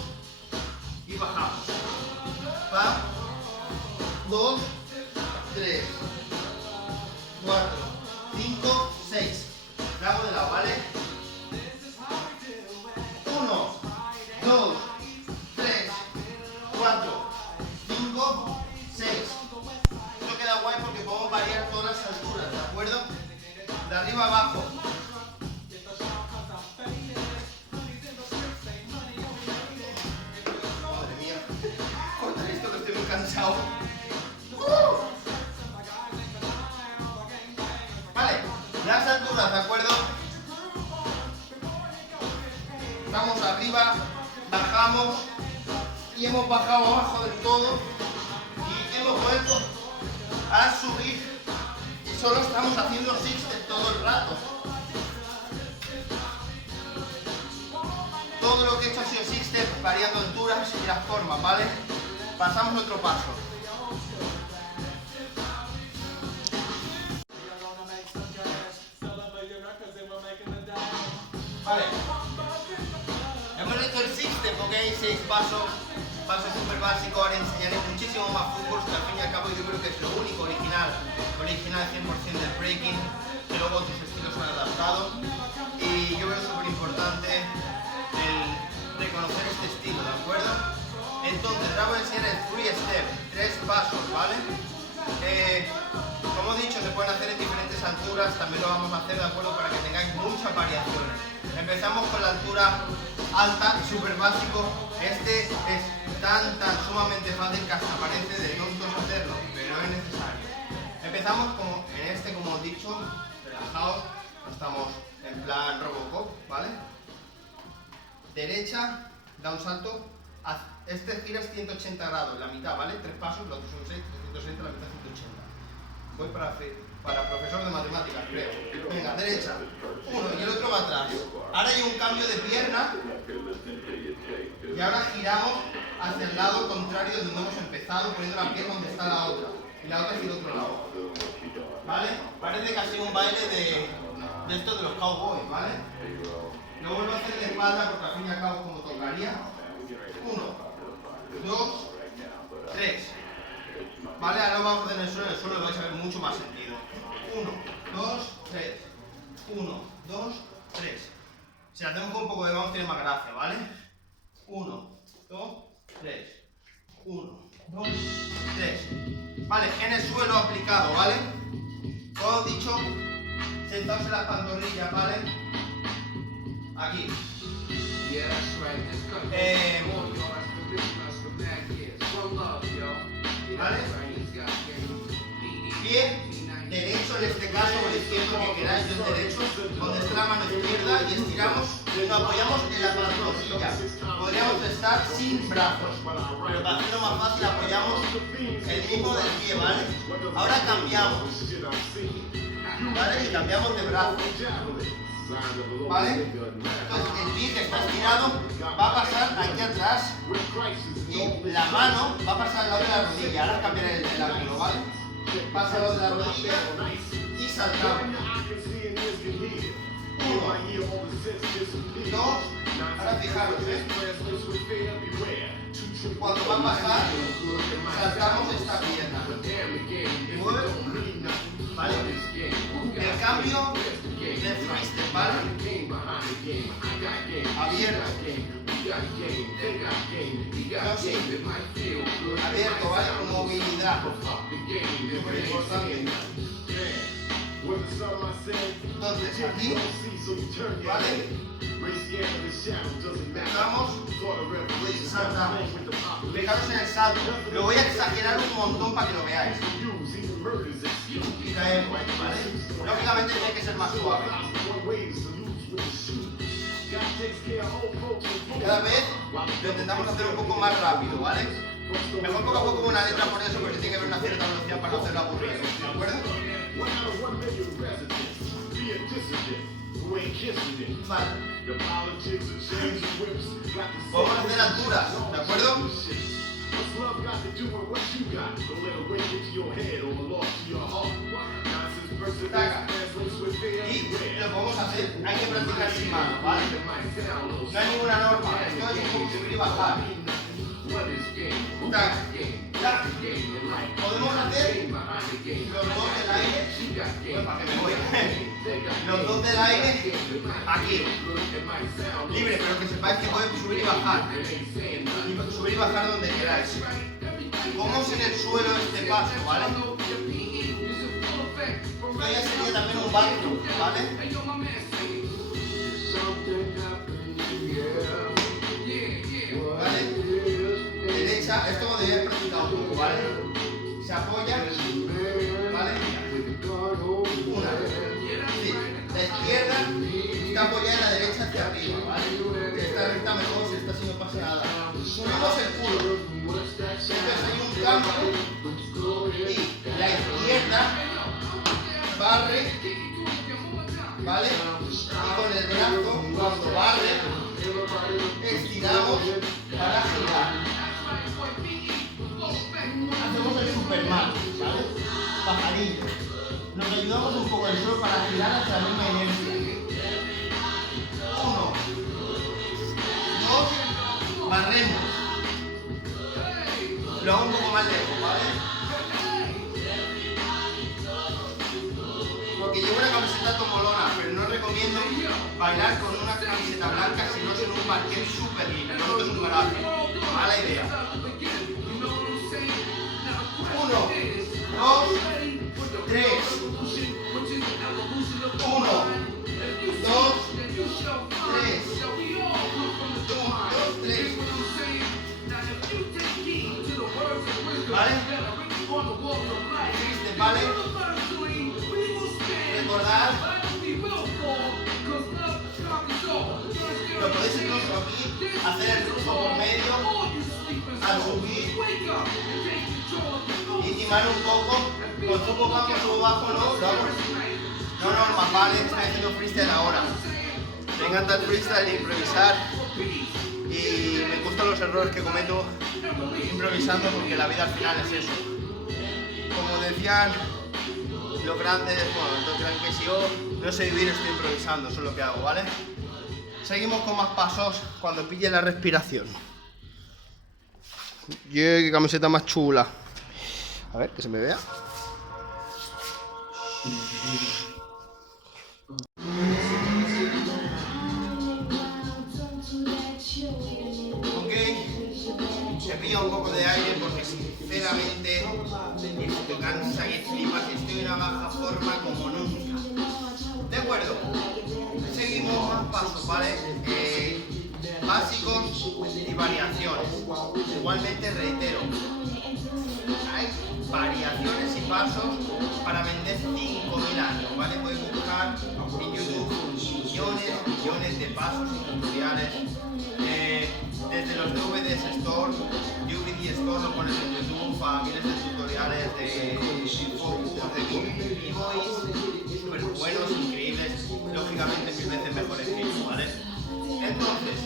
y bajamos. Va. 2, 3, 4, 5, 6. Le hago de lado, ¿vale? 1, 2, 3, 4, 5, 6. Esto queda guay porque podemos variar todas las alturas, ¿de acuerdo? De arriba a abajo. Madre mía. Corta esto que estoy muy cansado. Vale, las alturas, ¿de acuerdo? Vamos arriba, bajamos y hemos bajado abajo del todo y hemos vuelto a subir y solo estamos haciendo six-step todo el rato. Todo lo que he hecho ha sido six-step variando alturas y las formas, ¿vale? Pasamos a otro paso. Vale. Hemos hecho el six-step, ¿ok? 6 pasos, paso súper básico. Ahora enseñaré muchísimo más fútbol, que al fin y al cabo yo creo que es lo único original 100% del breaking, que luego otros estilos han adaptado. Y yo veo súper importante el reconocer este estilo, ¿de acuerdo? Entonces, ahora voy a enseñar el free step, 3 pasos, ¿vale? Como he dicho, se pueden hacer en diferentes alturas, también lo vamos a hacer, ¿de acuerdo? Para que tengáis muchas variaciones. Empezamos con la altura alta, súper básico. Este es tan sumamente fácil que hasta parece de tontos hacerlo, pero es necesario. Empezamos como en este, como he dicho, relajados, no estamos en plan Robocop, ¿vale? Derecha, da un salto, este gira es 180 grados, la mitad, ¿vale? 3 pasos, los otros son 6, 160, la mitad 180. Voy para profesor de matemáticas, creo. Venga, derecha, uno y el otro va atrás. Ahora hay un cambio de pierna y ahora giramos hacia el lado contrario de donde hemos empezado, poniendo la pierna donde está la otra. Y la otra hacia el otro lado. ¿Vale? Parece que ha sido un baile de estos de los cowboys, ¿vale? Lo vuelvo a hacer de espalda porque al fin y al cabo como tocaría. 1, 2, 3. Vale, ahora vamos a hacer en el suelo vais a ver mucho más sentido. 1, 2, 3. 1, 2, 3. Si hacemos con un poco de vamos tiene más gracia, ¿vale? 1, 2, 3. 1, 2, 3. Vale, en el suelo aplicado, ¿vale? Como he dicho, sentados en las pantorrillas, ¿vale? Aquí. ¿Vale? Pie derecho en este caso, o el izquierdo que queráis, yo el derecho, donde está la mano izquierda y estiramos y nos apoyamos en la pantorrilla. Podríamos estar sin brazos, pero para hacerlo más fácil apoyamos el mismo del pie, ¿vale? Ahora cambiamos, ¿vale? Y cambiamos de brazo, ¿vale? Entonces el pie que está estirado va a pasar aquí atrás y la mano va a pasar al lado de la rodilla. Ahora cambiaré el ángulo, ¿vale? Pasa al lado de la rodilla y saltamos. 1, 2, ahora fijaros, cuando va a pasar, saltamos esta pierna. ¿Vale? El cambio del freestyle, ¿vale? Abierto. Yo sí. Abierto, ¿vale? Con movilidad. Súper importante. Entonces, aquí, ¿vale? Empezamos y saltamos. Fijaros en el salto. Lo voy a exagerar un montón para que lo veáis. Y caemos, ¿vale? Lógicamente tiene que ser más suave. Cada vez lo intentamos hacer un poco más rápido, ¿vale? Mejor poco a poco con una letra por eso, porque tiene que haber una cierta velocidad para no hacerlo aburrido, ¿de acuerdo? Vale. Podemos hacer alturas, ¿de acuerdo? Taca. Y lo podemos hacer, hay que practicar sin mano, ¿vale? No hay ninguna norma, esto es como subir y bajar. Taca. Taca. Podemos hacer los dos del aire, pues para que me voy. Los dos del aire aquí, libre, pero que sepáis que podéis subir y bajar. Y subir y bajar donde queráis. Pongamos en el suelo este paso, ¿vale? Esto ya sería también un barco, ¿vale? ¿Vale? Derecha, esto lo debéis practicar un poco, ¿vale? Se apoya, ¿vale? Una. Sí. La izquierda está apoyada en la derecha hacia arriba, ¿vale? Esta recta mejor, si esta así no pasa nada. Subimos el culo. Entonces hay un cambio y la izquierda barre, ¿vale? Y con el brazo, cuando barre, estiramos para girar. Hacemos el Superman, ¿vale? Pajarillo. Nos ayudamos un poco el suelo para girar hacia la misma inercia. 1, 2, barremos. Lo hago un poco más lejos, ¿vale? Porque llevo una camiseta tomolona, pero no recomiendo bailar con una camiseta blanca si no es en un parquet súper limpio. Esto es un garaje. Mala idea. 1, 2, 3. 1, 2, 3. 1, 2, 3. ¿Vale? ¿Vale? Recordad, lo podéis incluso aquí hacer el flujo por medio al subir y timar un poco, pues subo bajo, no, lo hago. No normal, vale, estoy haciendo freestyle ahora. Me encanta el freestyle, improvisar y me gustan los errores que cometo improvisando porque la vida al final es eso. Como decían los grandes, bueno, entonces que si yo no sé vivir, estoy improvisando, eso es lo que hago, ¿vale? Seguimos con más pasos cuando pille la respiración. Qué camiseta más chula. A ver, que se me vea. Ok, he pillado un poco de aire porque sinceramente esto cansa y flipas, estoy en una baja forma como nunca. De acuerdo, seguimos más pasos, ¿vale? Básicos y variaciones. Igualmente reitero, hay variaciones y pasos para vender 5.000 años, ¿vale? Podéis buscar en YouTube millones de pasos y tutoriales. Desde los DVDs Store, DVD Store, lo pones en YouTube, a miles de tutoriales de focus, de b-boys, súper buenos, increíbles, lógicamente 1000 veces mejores que yo, ¿vale? Entonces,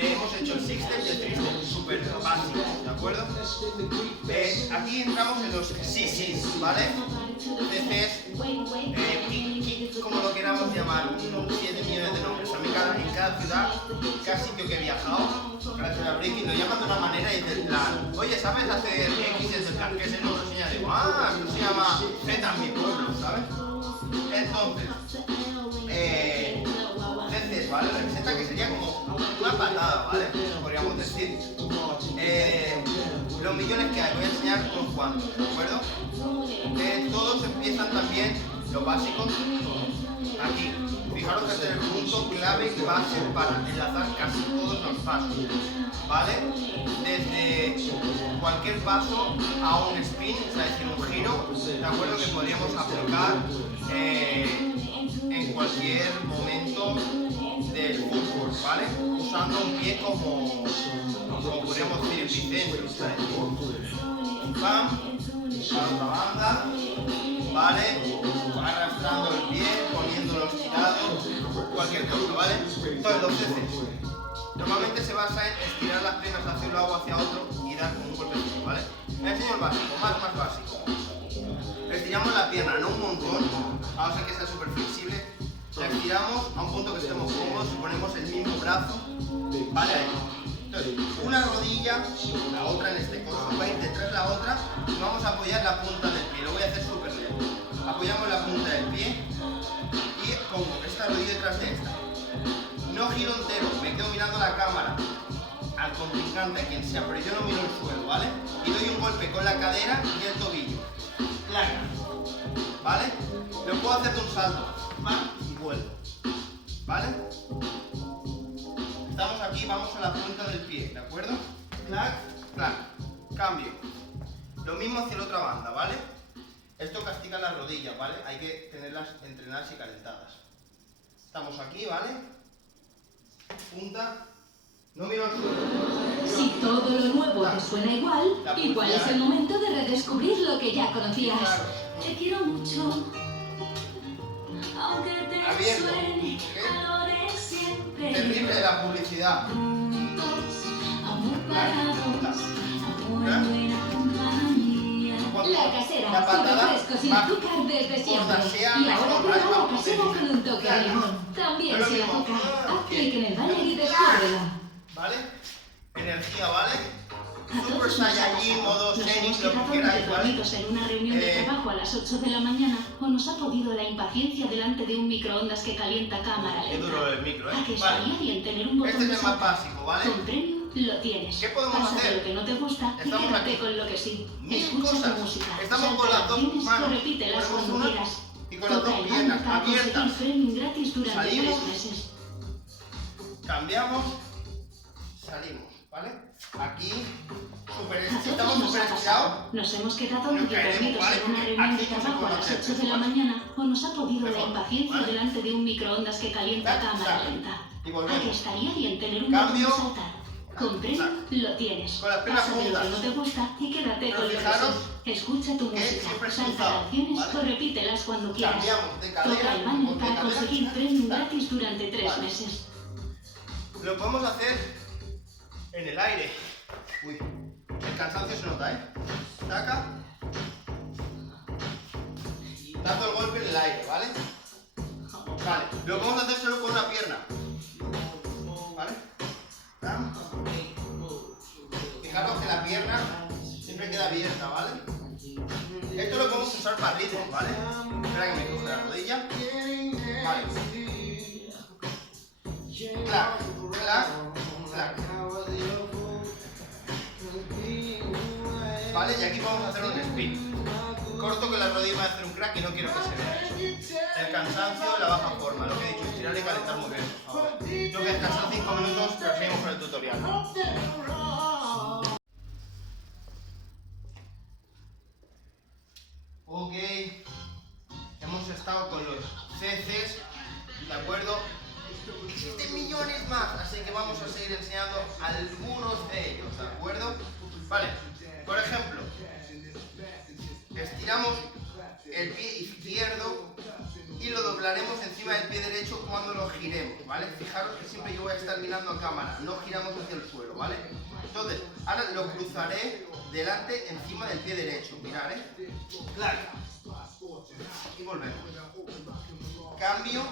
hemos hecho el six step y el three step, súper básico, ¿de acuerdo? Aquí entramos en los CCs, ¿vale? CCs, como lo queramos llamar, unos 7 millones de nombres. A mí en cada ciudad, cada sitio que he viajado, gracias a Breaking, lo llaman de una manera y es del plan, oye, ¿sabes hacer X desde el plan? ¿Qué es el nombre? Y ya digo, esto se llama Z en mi pueblo, ¿sabes? Entonces, CCs, ¿vale? La receta que sería como una patada, ¿vale? ¿vale? Podríamos decir. Los millones que hay, voy a enseñar unos cuantos, ¿de acuerdo? Todos empiezan también, los básicos, aquí. Fijaros que este es el punto clave y base para enlazar casi todos los pasos, ¿vale? Desde cualquier paso a un spin, es decir, un giro, ¿de acuerdo? Que podríamos aplicar en cualquier momento del fútbol, ¿vale? Usando un pie como podríamos decir epicentro, ¿sabes? Pam, a la otra banda, ¿vale? Arrastrando el pie, poniéndolo estirado, cualquier cosa, ¿vale? Entonces los CCs normalmente se basa en estirar las piernas hacia un lado o hacia otro y dar un golpecito, ¿vale? Enseño el básico, más básico. Estiramos la pierna, no un montón, a no ser que sea súper flexible. La estiramos a un punto que estemos cómodos y ponemos el mismo brazo, ¿vale? Ahí. Entonces, una rodilla, la otra en este caso, va a ir detrás de la otra y vamos a apoyar la punta del pie. Lo voy a hacer súper lento. Apoyamos la punta del pie y pongo esta rodilla detrás de esta. No giro entero, me quedo mirando la cámara, al contrincante, a quien sea, pero yo no miro el suelo, ¿vale? Y doy un golpe con la cadera y el tobillo. Clac, ¿vale? Lo puedo hacer de un salto, ¡pam! Y vuelvo, ¿vale? Estamos aquí, vamos a la punta del pie, ¿de acuerdo? Clac, clac, cambio. Lo mismo hacia la otra banda, ¿vale? Esto castiga las rodillas, ¿vale? Hay que tenerlas entrenadas y calentadas. Estamos aquí, ¿vale? Punta. No miro al suelo. Si todo lo nuevo te suena igual es el momento de redescubrir lo que ya conocías. Claro. Te quiero mucho, aunque te Abierto, suene ¿ok? a lo de siempre. Terrible la publicidad. Juntos, amor parados, amor ¿Eh? en buena compañía. La casera, La patada súper fresco, sin más azúcar desde siempre. sea Y ahora mejor, prueba la vamos, casera con un toque de claro. limón. También Pero sin mismo. azúcar. Haz clic en el banner y descúbrela. ¿Vale? Energía, ¿vale? A todos Super nos Saiyajin, ha modo pasado. Nos Zenith, hemos lo quedado que queráis, ¿vale? dormidos en una reunión de trabajo a las 8 de la mañana o nos ha podido la impaciencia delante de un microondas que calienta cámara Qué lenta. duro el micro, ¿eh? ¿A que Vale. estaría bien tener un botón Este es de el más salta? básico, ¿vale? Con Premium lo tienes. ¿Qué podemos Pásate hacer? lo que no te gusta y Estamos quédate aquí. con lo que sí. Mil Escucha cosas. tu música. Estamos salta con las dos canciones manos. o repítelas Ponemos cuando una quieras. y con las Toca dos el piernas banner para conseguir abiertas. Premium gratis durante Salimos. 3 meses. Cambiamos, salimos, ¿vale? Aquí, A estamos todos nos súper ha estirados. pasado. Nos hemos quedado Nos medio caeremos, dormidos ¿vale? en una Porque reunión de aquí no se trabajo a puede las hacer 8 de la ¿vale? mañana o nos ha podido la Mejor, impaciencia ¿vale? delante de un microondas que calienta Tac, cámara tac. lenta. Y ¿A volvemos. que estaría bien tener un Cambio. botón de saltar? Con Premium lo tienes. Con las piernas Pásate lo que juntas. no te gusta y quédate Pero con lo que fijaros sí. Escucha tu que música, siempre es salta cruzado, canciones ¿vale? o repítelas cuando quieras. Cambiamos de Toca cadera, el banner de para cadera, conseguir tac, Premium tac. gratis durante 3 Vale. meses. Lo podemos hacer en el aire. Uy, el cansancio se nota, ¿eh? Taca. Dando el golpe en el aire, ¿vale? Vale, lo podemos hacer solo con una pierna. ¿Vale? Tam. Fijaros que la pierna siempre queda abierta, ¿vale? Esto lo podemos usar para ritmos, ¿vale? Espera que me coge la rodilla. Vale. Clac, clac, clac. Vale, y aquí vamos a hacer un spin. Corto que la rodilla va a hacer un crack y no quiero que se vea eso. El cansancio, la baja forma. Lo que he dicho, estirar y calentar muy bien, por favor. Yo voy a descansar 5 minutos, pero seguimos con el tutorial. Ok, hemos estado con los CCs, ¿de acuerdo? Existen millones más, así que vamos a seguir enseñando algunos de ellos, ¿de acuerdo? Vale, por ejemplo, estiramos el pie izquierdo y lo doblaremos encima del pie derecho cuando lo giremos, ¿vale? Fijaros que siempre yo voy a estar mirando a cámara, no giramos hacia el suelo, ¿vale? Entonces, ahora lo cruzaré delante encima del pie derecho, mirad, ¿eh? Clac. Y volvemos. Cambio.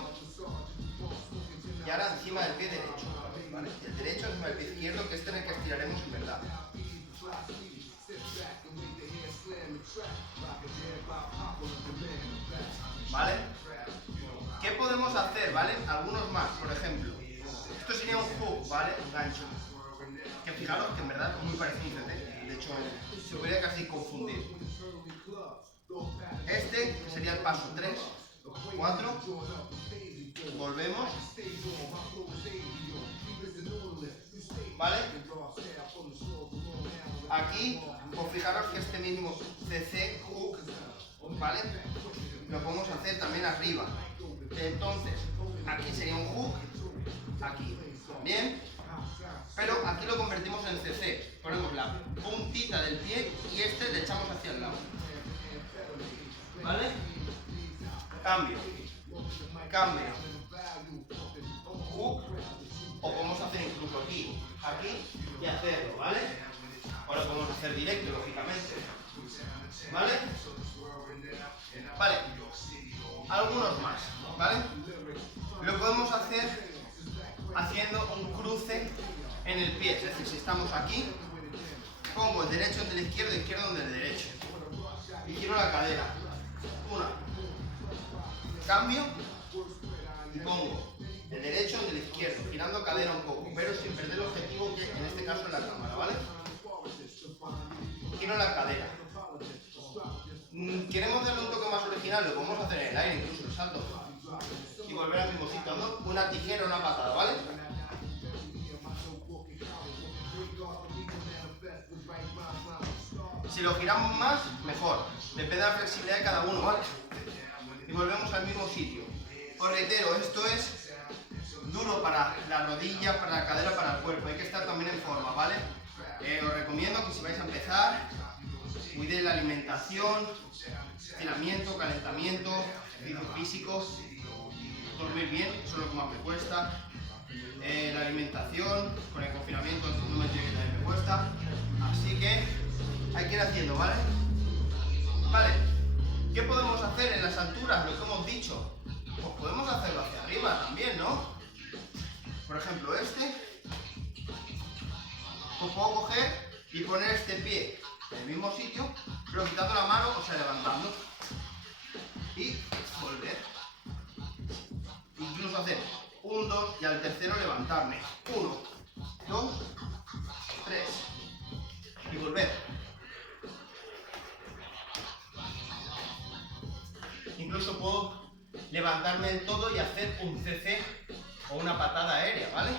Y ahora encima del pie derecho, ¿vale? El derecho encima del pie izquierdo, que este es el que estiraremos en verdad. ¿Vale? ¿Qué podemos hacer, vale? Algunos más, por ejemplo. Esto sería un hook, ¿vale? Un gancho. Que fijaros que en verdad es muy parecido, ¿eh? De hecho, se podría casi confundir. Este sería el paso 3, 4. Volvemos. ¿Vale? Aquí, pues fijaros que este mismo CC hook, ¿vale? Lo podemos hacer también arriba. Entonces, aquí sería un hook, aquí también, pero aquí lo convertimos en CC. Ponemos la puntita del pie y este le echamos hacia el lado. ¿Vale? Cambio. Cambio. Hook. O podemos hacer incluso aquí, y hacerlo, ¿vale? Ahora podemos hacer directo, lógicamente. ¿Vale? Vale. Algunos más, ¿vale? Lo podemos hacer haciendo un cruce en el pie. Es decir, si estamos aquí, pongo el derecho ante el izquierdo ante el derecho. Y giro la cadera. Una. Cambio. Y pongo el derecho ante el izquierdo, girando cadera un poco, pero sin perder el objetivo que en este caso es la cámara, ¿vale? Giro la cadera. Queremos darle un toque más original, lo podemos hacer en el aire, incluso el salto. Y volver al mismo sitio, dando una tijera o una patada, ¿vale? Si lo giramos más, mejor. Depende de la flexibilidad de cada uno, ¿vale? Y volvemos al mismo sitio. Os reitero, esto es duro para la rodilla, para la cadera, para el cuerpo. Hay que estar también en forma, ¿vale? Os recomiendo que si vais a empezar, cuidéis la alimentación, estiramiento, calentamiento, ejercicios físicos, dormir bien, eso es lo que más me cuesta. La alimentación, con el confinamiento, no me tiene que también me cuesta. Así que hay que ir haciendo, ¿vale? Vale, ¿qué podemos hacer en las alturas? Lo que hemos dicho. Pues podemos hacerlo hacia arriba también, ¿no? Por ejemplo, este. Pues puedo coger y poner este pie en el mismo sitio, pero quitando la mano, o sea, levantando. Y volver. Incluso hacer 1, 2 y al tercero levantarme. 1, 2, 3. Y volver. Incluso puedo levantarme del todo y hacer un CC o una patada aérea, ¿vale?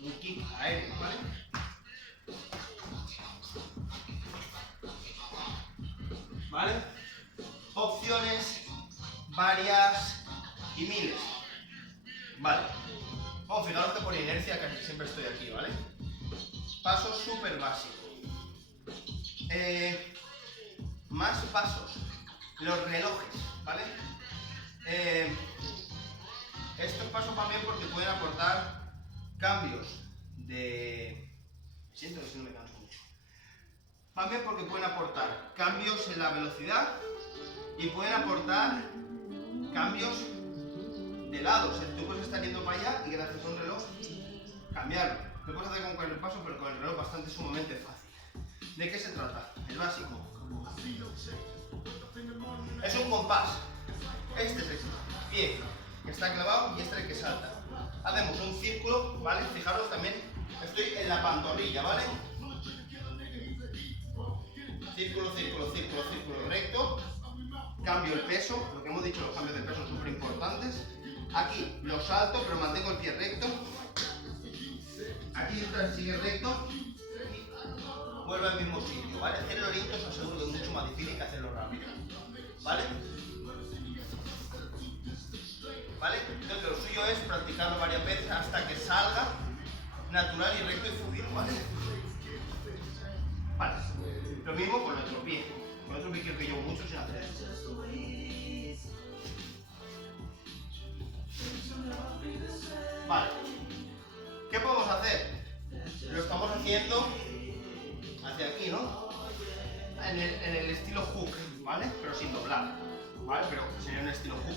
Un kick aéreo, ¿vale? ¿Vale? Opciones varias y miles. Vale. Oh, fijaros que por inercia casi siempre estoy aquí, ¿vale? Pasos súper básicos. Más pasos. Los relojes, ¿vale? Estos pasos también porque pueden aportar cambios de... Siento que si no me canso mucho. También porque pueden aportar cambios en la velocidad y pueden aportar cambios de lado. O sea, tú puedes estar yendo para allá y gracias a un reloj cambiarlo. Lo puedes hacer con cualquier paso, pero con el reloj bastante sumamente fácil. ¿De qué se trata? El básico. Es un compás. Este es el pie que está clavado y este es el que salta. Hacemos un círculo, ¿vale? Fijaros también, estoy en la pantorrilla, ¿vale? Círculo, círculo, círculo, círculo recto. Cambio el peso, lo que hemos dicho, los cambios de peso son súper importantes. Aquí lo salto, pero mantengo el pie recto. Aquí sigue recto. Vuelve al mismo sitio, ¿vale? Hacerlo lento os aseguro que es mucho más difícil que hacerlo rápido, ¿vale? ¿Vale? Entonces lo suyo es practicarlo varias veces hasta que salga natural y recto y fluido, ¿vale? Vale, lo mismo con el otro pie. Con el otro pie que llevo mucho sin hacer. Vale, ¿qué podemos hacer? Lo estamos haciendo hacia aquí, ¿no? En el estilo hook, ¿vale? Pero sin doblar, ¿vale? Pero sería un estilo hook.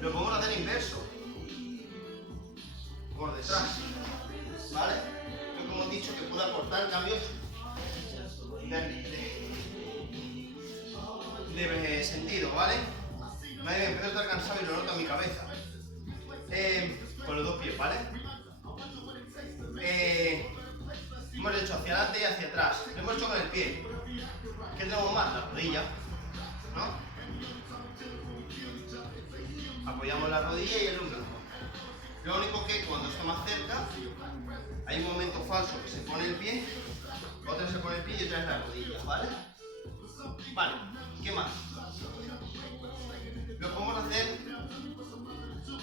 Lo podemos hacer inverso. Por detrás, ¿vale? Lo que hemos dicho que puede aportar cambios de sentido, ¿vale? Madre mía, empiezo a estar cansado y lo noto en mi cabeza. Con los dos pies, ¿vale? hacia atrás. Lo hemos hecho con el pie. ¿Qué tenemos más? La rodilla, ¿no? Apoyamos la rodilla y el hombro. Lo único que cuando está más cerca, hay un momento falso que se pone el pie, otra se pone el pie y otra es la rodilla, ¿vale? Vale, ¿qué más? Lo podemos hacer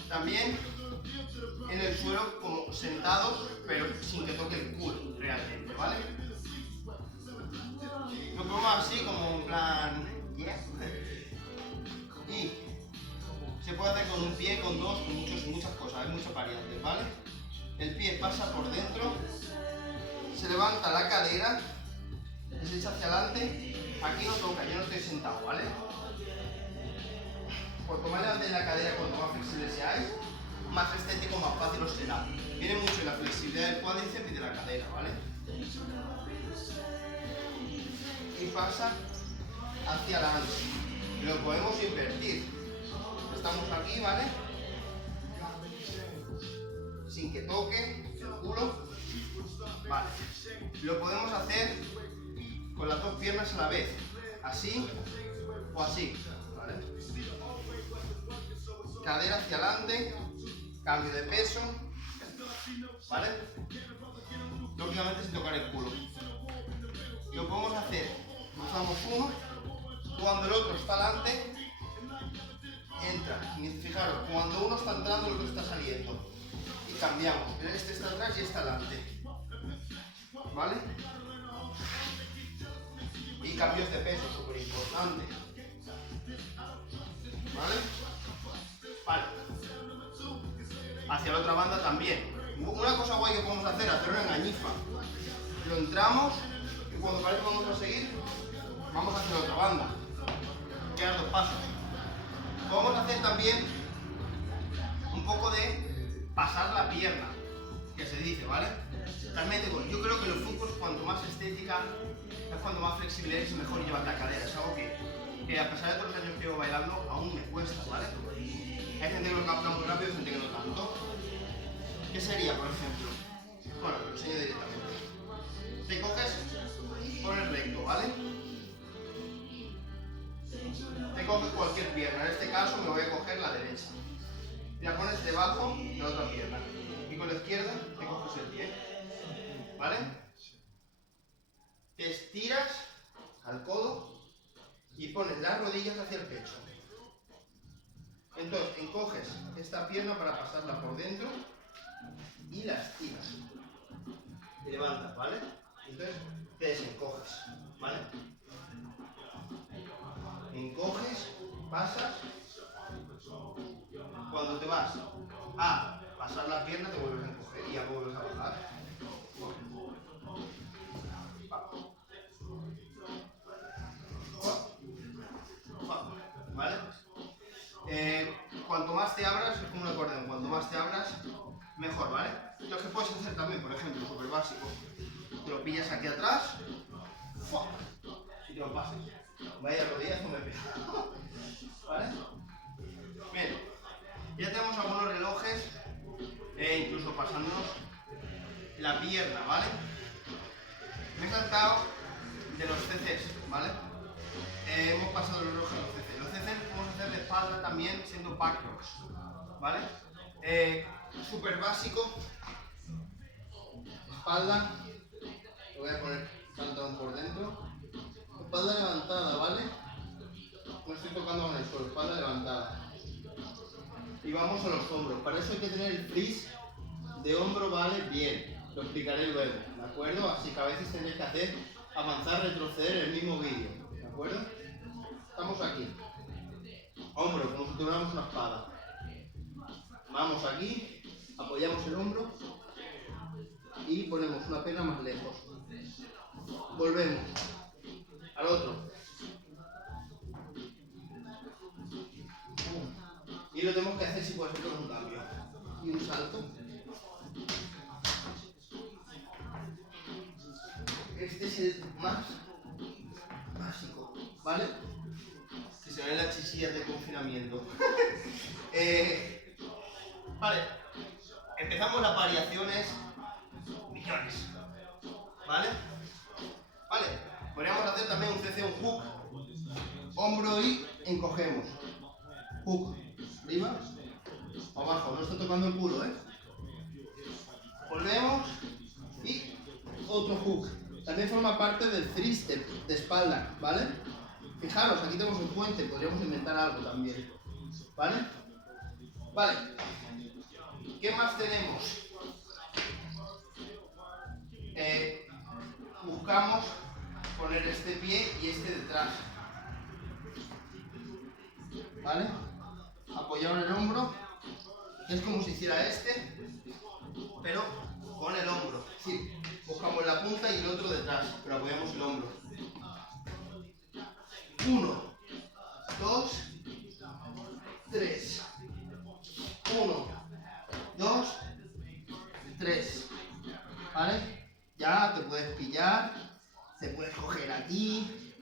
también en el suelo como sentados, pero sin que toque el culo realmente, ¿vale? Lo ponemos así como en plan... Yeah. Y se puede hacer con un pie, con dos, con muchas cosas, hay muchas variantes, ¿vale? El pie pasa por dentro, se levanta la cadera, se echa hacia adelante, aquí no toca, yo no estoy sentado, ¿vale? Cuanto más levante la cadera, cuanto más flexible seáis, más estético, más fácil os será. Viene mucho la flexibilidad del cuádriceps y de la cadera, ¿vale? Y pasa hacia adelante. Lo podemos invertir. Estamos aquí, ¿vale? Sin que toque el culo. Vale. Lo podemos hacer con las dos piernas a la vez. Así o así, ¿vale? Cadera hacia adelante, cambio de peso, ¿vale? Lógicamente sin tocar el culo. Lo podemos hacer, cruzamos uno, cuando el otro está adelante, entra. Y fijaros, cuando uno está entrando, el otro está saliendo. Y cambiamos, este está atrás y está adelante, ¿vale? Y cambios de peso, súper importante, ¿vale? Vale. Hacia la otra banda también. Una cosa guay que podemos hacer, hacer una engañifa. Lo entramos y cuando parece que vamos a seguir, vamos hacia la otra banda. Quedan dos pasos. Podemos hacer también un poco de pasar la pierna, que se dice, ¿vale? Realmente, yo creo que los fútbol, cuanto más estética, es cuanto más flexible es, mejor llevar la cadera. Es algo que a pesar de todos los años que llevo bailando, aún me cuesta, ¿vale? Hay gente que lo capta muy rápido y gente que no tanto. ¿Qué sería, por ejemplo? Bueno, lo enseño directamente. Te coges, pones recto, ¿vale? Te coges cualquier pierna. En este caso me voy a coger la derecha. Te la pones debajo de la otra pierna. Y con la izquierda te coges el pie. ¿Vale? Te estiras al codo y pones las rodillas hacia el pecho. Entonces, encoges esta pierna para pasarla por dentro y la estiras. Te levantas, ¿vale? Entonces, te desencoges, ¿vale? Encoges, pasas. Cuando te vas a pasar la pierna, te vuelves a encoger y ya vuelves a bajar. ¿Vale? Cuanto más te abras, es como un acordeón, cuanto más te abras, mejor, ¿vale? Lo que puedes hacer también, por ejemplo, súper básico, te lo pillas aquí atrás, y te lo pasas. Vaya rodillas, no me pega. ¿Vale? Bien, ya tenemos algunos relojes, incluso pasándonos la pierna, ¿vale? Me he saltado de los CCs, ¿vale? Hemos pasado los relojes a los CCs. Los CCs podemos hacer de espalda también siendo backrocks, ¿vale? Súper básico. Espalda. Lo voy a poner pantalón por dentro. Espalda levantada, ¿vale? No estoy tocando con el suelo, espalda levantada. Y vamos a los hombros. Para eso hay que tener el freeze de hombro, ¿vale? Bien. Lo explicaré luego, ¿de acuerdo? Así que a veces tendréis que hacer avanzar, retroceder en el mismo vídeo, ¿de acuerdo? Estamos aquí. Hombro, como si tuviéramos una espada. Vamos aquí, apoyamos el hombro y ponemos una pierna más lejos. Volvemos al otro. Y lo tenemos que hacer si puede ser con un cambio. Y un salto. Este es el más básico, ¿vale? Que se ven las chichillas de confinamiento. Vale, empezamos las variaciones millones, ¿vale? hacer un hook, hombro y encogemos. Hook, arriba, abajo, no estoy tocando el culo, ¿eh? Volvemos y otro hook. También forma parte del three step de espalda, ¿vale? Fijaros, aquí tenemos un puente, podríamos inventar algo también, ¿vale? Vale, ¿qué más tenemos? Buscamos poner este pie y este detrás, ¿vale? Apoyado en el hombro, que es como si hiciera este, pero con el hombro. Sí, buscamos la punta y el otro detrás, pero apoyamos el hombro. 1, 2, 3. 1, 2, 3. ¿Vale? Ya te puedes pillar, te puedes coger aquí,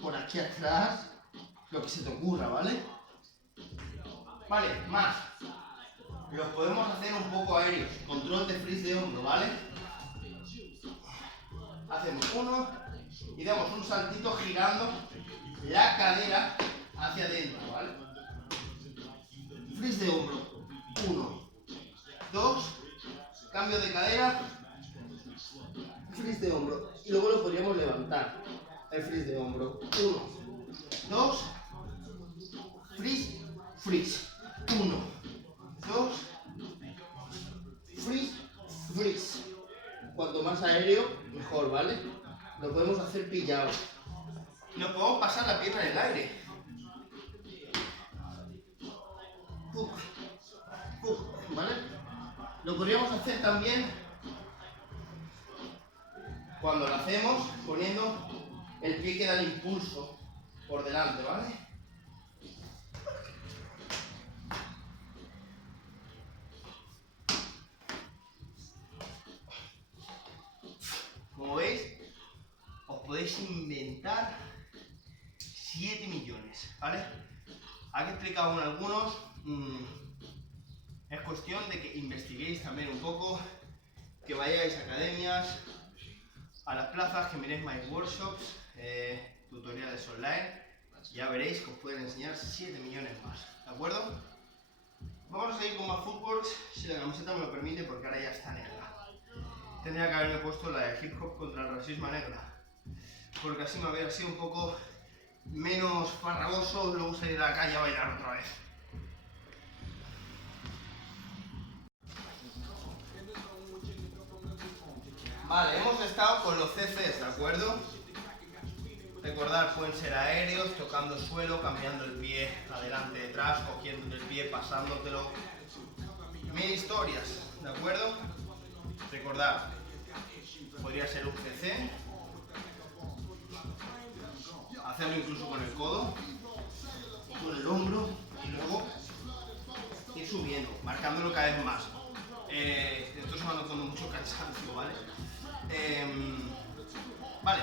por aquí atrás, lo que se te ocurra, ¿vale? Vale, más. Los podemos hacer un poco aéreos, control de freeze de hombro, ¿vale? Hacemos uno y damos un saltito girando la cadera hacia adentro, ¿vale? Freeze de hombro, 1, 2, cambio de cadera, freeze de hombro, y luego lo podríamos levantar, el freeze de hombro, 1, 2, freeze, freeze, 1, 2, freeze, freeze. Cuanto más aéreo, mejor, ¿vale? Lo podemos hacer pillado. Nos podemos pasar la pierna en el aire. ¿Vale? Lo podríamos hacer también cuando lo hacemos poniendo el pie que da el impulso por delante, ¿vale? Como veis, os podéis inventar 7 millones, ¿vale? Aquí he explicado algunos. Es cuestión de que investiguéis también un poco, que vayáis a academias, a las plazas, que miréis My Workshops, tutoriales online. Ya veréis que os pueden enseñar 7 millones más, ¿de acuerdo? Vamos a seguir con más footworks, si la camiseta me lo permite, porque ahora ya está negra. Tendría que haberme puesto la de hip hop contra el racismo negra, porque así me habría sido un poco menos farragoso, luego salir a la calle a bailar otra vez. Vale, hemos estado con los CCs, ¿de acuerdo? Recordar, pueden ser aéreos, tocando suelo, cambiando el pie adelante, detrás, cogiendo el pie, pasándotelo. 1000 historias, ¿de acuerdo? Recordar, podría ser un CC, hacerlo incluso con el codo, con el hombro y luego ir subiendo, marcándolo cada vez más. Esto se me va notando mucho cansancio, ¿vale? Vale,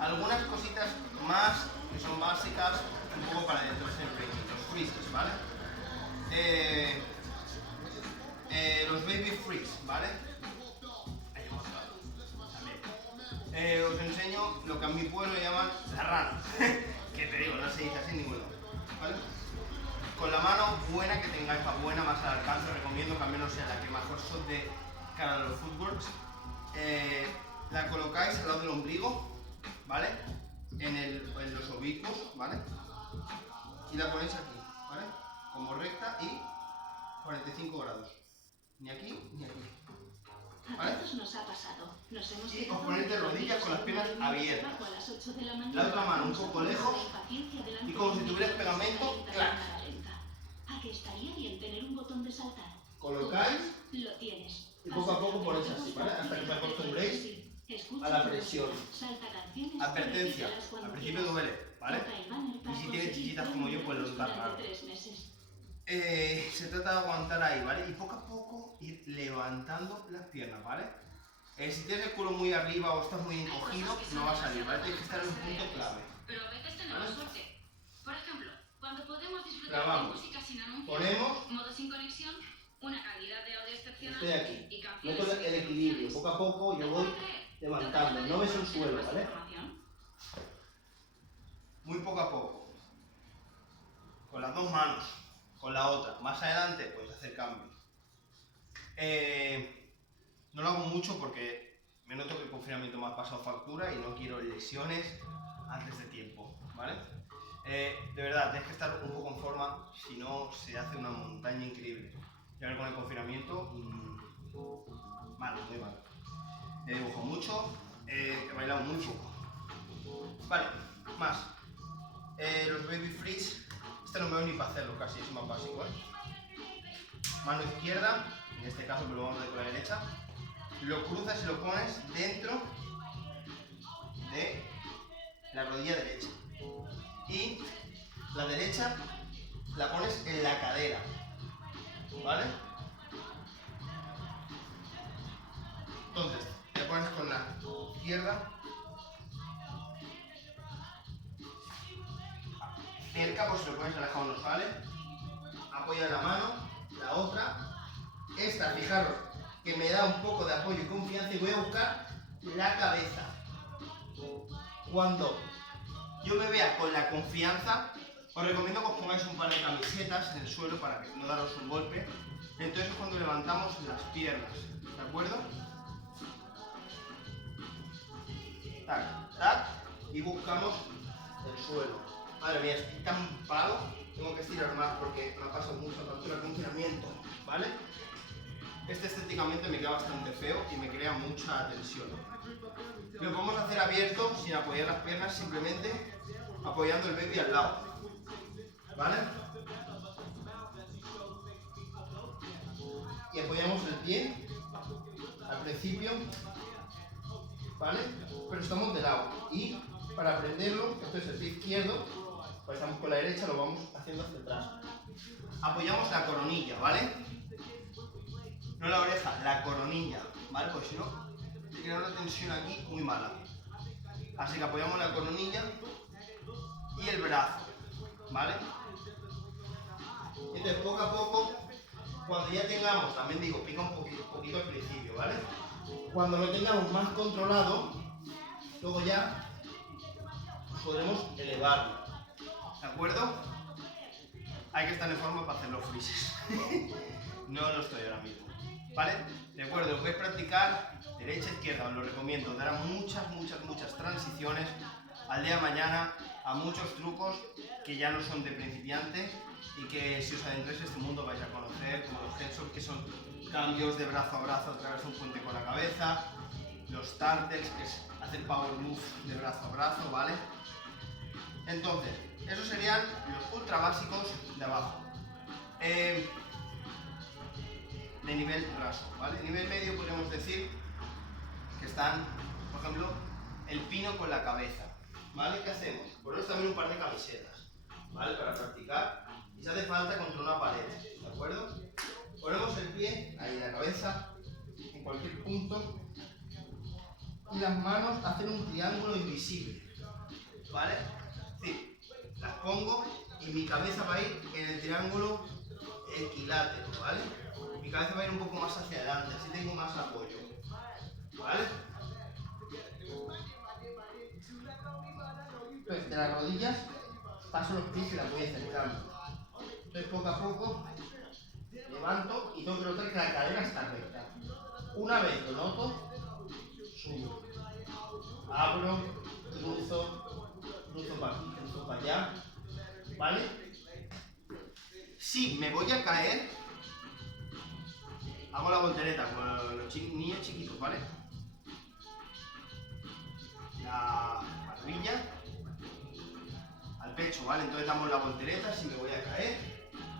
algunas cositas más que son básicas, un poco para adentrarse en el breaking, los freezes, ¿vale? Los baby freeze, ¿vale? Ahí hemos dado, también. Os enseño lo que a mi pueblo llaman la rana, que te digo, no se dice así en ningún lado, ¿vale? Con la mano buena que tengáis, la buena más al alcance, recomiendo que al menos sea la que mejor son de cara a los footworks. La colocáis al lado del ombligo, ¿vale? En los oblicuos, ¿vale? Y la ponéis aquí, ¿vale? Como recta y 45 grados. Ni aquí ni aquí. ¿Vale? A todos nos ha pasado. Nos hemos Y os ponéis de rodillas con las piernas abiertas. La otra mano un poco lejos y como si tuvierais pegamento, clac. ¿A qué estaría bien tener un botón de saltar? Colocáis Lo tienes. y poco a poco ponéis así, ¿vale? Hasta que os acostumbréis a la presión. Advertencia, al principio duele, ¿vale? Y si tienes chichitas como yo, pues lo notas raro. Se trata de aguantar ahí, ¿vale? Y poco a poco ir levantando las piernas, ¿vale? Si tienes el culo muy arriba o estás muy encogido, no va a salir, ¿vale? Tienes que estar en un punto clave. Pero a veces tenemos suerte. Por ejemplo, cuando podemos disfrutar de Grabamos. música sin anuncios, Ponemos. modo sin conexión, una calidad de audio excepcional Estoy aquí. y canciones Noto el equilibrio. Poco a poco yo voy levantando, no ves el suelo, ¿Más ¿vale? información? Muy poco a poco, con las dos manos, con la otra. Más adelante puedes hacer cambios. No lo hago mucho porque me noto que el confinamiento me ha pasado factura y no quiero lesiones antes de tiempo, ¿vale? De verdad, tienes que estar un poco en forma, si no se hace una montaña increíble. Y ahora con el confinamiento, malo, muy malo. He dibujado mucho, he bailado muy poco. Vale, más. Los baby freeze, este no me veo ni para hacerlo casi, es más básico, ¿eh? Mano izquierda, en este caso pero lo vamos a hacer con la derecha. Lo cruzas y lo pones dentro de la rodilla derecha. Y la derecha la pones en la cadera, ¿vale? Entonces, te pones con la izquierda, cerca, pues si lo pones alejado no sale. Apoya la mano, la otra. Esta, fijaros, que me da un poco de apoyo y confianza y voy a buscar la cabeza. Cuando yo me vea con la confianza, os recomiendo que os pongáis un par de camisetas en el suelo para que no daros un golpe. Entonces es cuando levantamos las piernas, ¿de acuerdo? Tac, tac, y buscamos el suelo. Madre mía, estoy tan palo, tengo que estirar más porque me ha pasado mucha factura de confinamiento, ¿vale? Este estéticamente me queda bastante feo y me crea mucha tensión. Lo podemos hacer abierto, sin apoyar las piernas, simplemente apoyando el baby al lado, ¿vale? Y apoyamos el pie al principio, ¿vale? Pero estamos de lado. Y para aprenderlo, esto es el pie izquierdo, pues estamos con la derecha, lo vamos haciendo hacia atrás. Apoyamos la coronilla, ¿vale? No la oreja, la coronilla, ¿vale? Pues si no, se crea una tensión aquí muy mala. Así que apoyamos la coronilla y el brazo, ¿vale? Entonces poco a poco, cuando ya tengamos, también digo, pica un poquito al principio, ¿vale? Cuando lo tengamos más controlado, luego ya podremos elevarlo, ¿de acuerdo? Hay que estar en forma para hacer los freezes. No lo estoy ahora mismo, ¿vale? Recuerdo, lo podéis practicar derecha, izquierda, os lo recomiendo. Dará muchas transiciones al día de mañana a muchos trucos que ya no son de principiante y que si os adentréis en este mundo vais a conocer, como los headshot, que son cambios de brazo a brazo a través de un puente con la cabeza, los turtles, que es hacer power move de brazo a brazo, ¿vale? Entonces, esos serían los ultra básicos de abajo. De nivel raso, ¿vale? Nivel medio podríamos decir que están, por ejemplo, el pino con la cabeza, ¿vale? ¿Qué hacemos? Ponemos también un par de camisetas, ¿vale? Para practicar, y si hace falta contra una pared, ¿de acuerdo? Ponemos el pie, ahí la cabeza, en cualquier punto, y las manos hacen un triángulo invisible, ¿vale? Sí, las pongo y mi cabeza va a ir en el triángulo equilátero, ¿vale? Mi cabeza va a ir un poco más hacia adelante, así tengo más apoyo, ¿vale? Entonces, de las rodillas paso los pies y las voy acercando. Entonces, poco a poco levanto y tengo que notar que la cadera está recta. Una vez lo noto, subo, abro, cruzo para aquí, cruzo para allá, ¿vale? Si me voy a caer, hago la voltereta como los niños chiquitos, ¿vale? La barbilla al pecho, ¿vale? Entonces damos la voltereta si me voy a caer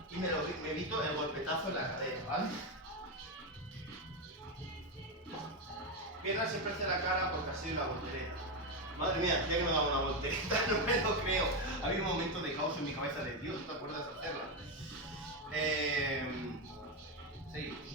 y me evito el golpetazo en la cadera, ¿vale? Piernas siempre hacia la cara porque ha sido la voltereta. Madre mía, ya que no he dado una voltereta, no me lo creo. Había un momento de caos en mi cabeza de Dios, ¿no te acuerdas de hacerla? Seguimos.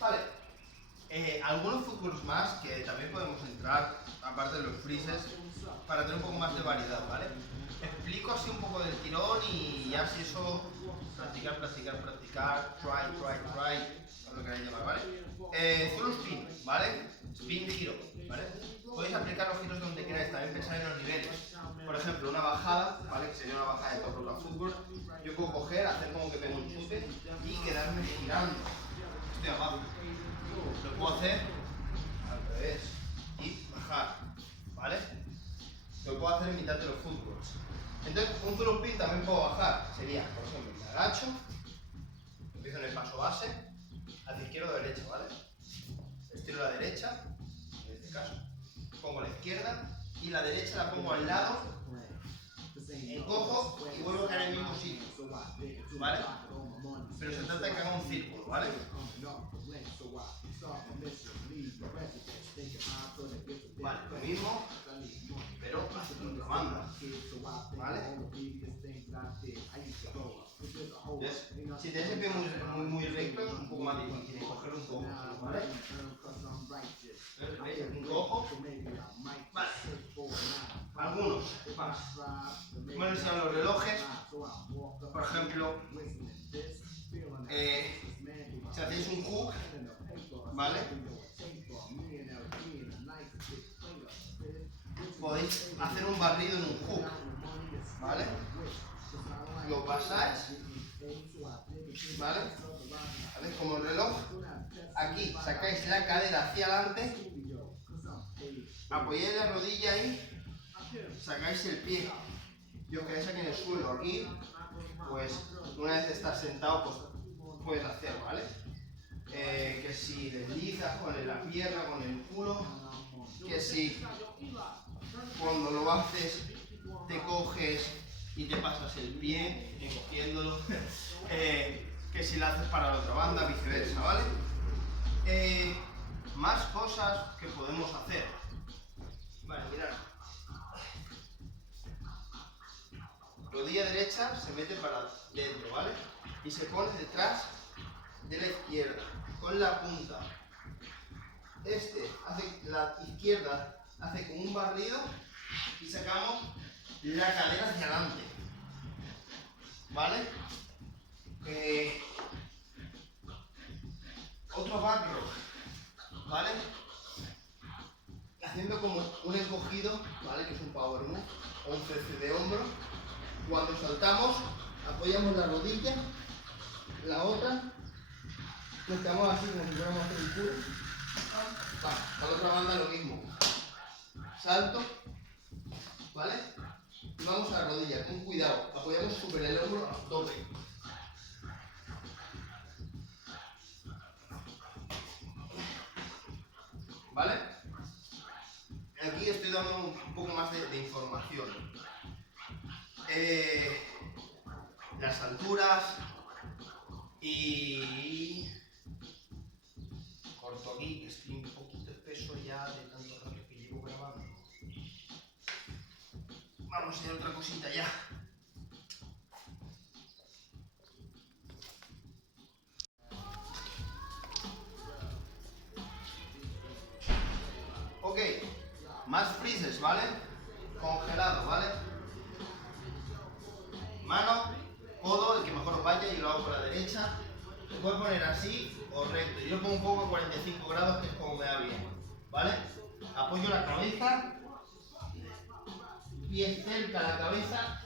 Vale, algunos fútbols más que también podemos entrar, aparte de los freezes, para tener un poco más de variedad, ¿vale? Explico así un poco del tirón y ya si eso, practicar, try, lo que queráis llamar, ¿vale? Through spin, ¿vale? Spin, giro, ¿vale? Podéis aplicar los giros donde queráis, también pensar en los niveles. Por ejemplo, una bajada, ¿vale? Que sería una bajada de top rope a fútbol. Yo puedo coger, hacer como que tengo un chute y quedarme girando. Estoy abajo. Lo puedo hacer al revés y bajar, ¿vale? Lo puedo hacer en mitad de los fútbols. Entonces, un through spin también puedo bajar. Sería, por ejemplo, me agacho, empiezo en el paso base, hacia izquierda o derecha, ¿vale? Estiro la derecha, en este caso, pongo la izquierda y la derecha la pongo al lado, encojo y vuelvo a caer en el mismo sitio, ¿vale? Pero se trata de que haga un círculo, ¿vale? Vale, lo mismo, pero hacia otra banda, ¿vale? Entonces, si tienes el pie muy recto es un poco más difícil de coger un poco, ¿vale? Un cojo, vale. Algunos, voy a enseñar los relojes, por ejemplo, si hacéis un hook, ¿vale? Podéis hacer un barrido en un hook, ¿vale? Lo pasáis, ¿vale? ¿Veis? Como el reloj, aquí sacáis la cadera hacia adelante, apoyáis la rodilla ahí, sacáis el pie y os quedáis aquí en el suelo. Aquí, pues, una vez estás sentado, pues puedes hacer, ¿vale? Que si deslizas con la pierna, con el culo, que si cuando lo haces te coges y te pasas el pie cogiéndolo, que si lo haces para la otra banda, viceversa, ¿vale? Más cosas que podemos hacer. Vale, mirad. Rodilla derecha se mete para dentro, ¿vale? Y se pone detrás de la izquierda, con la punta. La izquierda hace como un barrido y sacamos la cadera hacia adelante, ¿vale? Otro back row, ¿vale? Haciendo como un encogido, ¿vale? Que es un power move o un CC de hombro. Cuando saltamos, apoyamos la rodilla, la otra, nos quedamos así como si fuéramos a hacer un culo. Vale, para la otra banda lo mismo. Salto, ¿vale? Y vamos a la rodilla, con cuidado, apoyamos súper el hombro a tope. ¿Vale? Aquí estoy dando un poco más de información. Las alturas y corto aquí, que estoy un poquito espeso ya de tanto rato que llevo grabando. Vamos a hacer otra cosita ya. Ok, más freezes, ¿vale? Congelado, ¿vale? Mano, codo, el que mejor os vaya, y lo hago por la derecha. Se puede poner así o recto. Yo lo pongo un poco a 45 grados, que es como me da bien, ¿vale? Apoyo la cabeza, pies cerca a la cabeza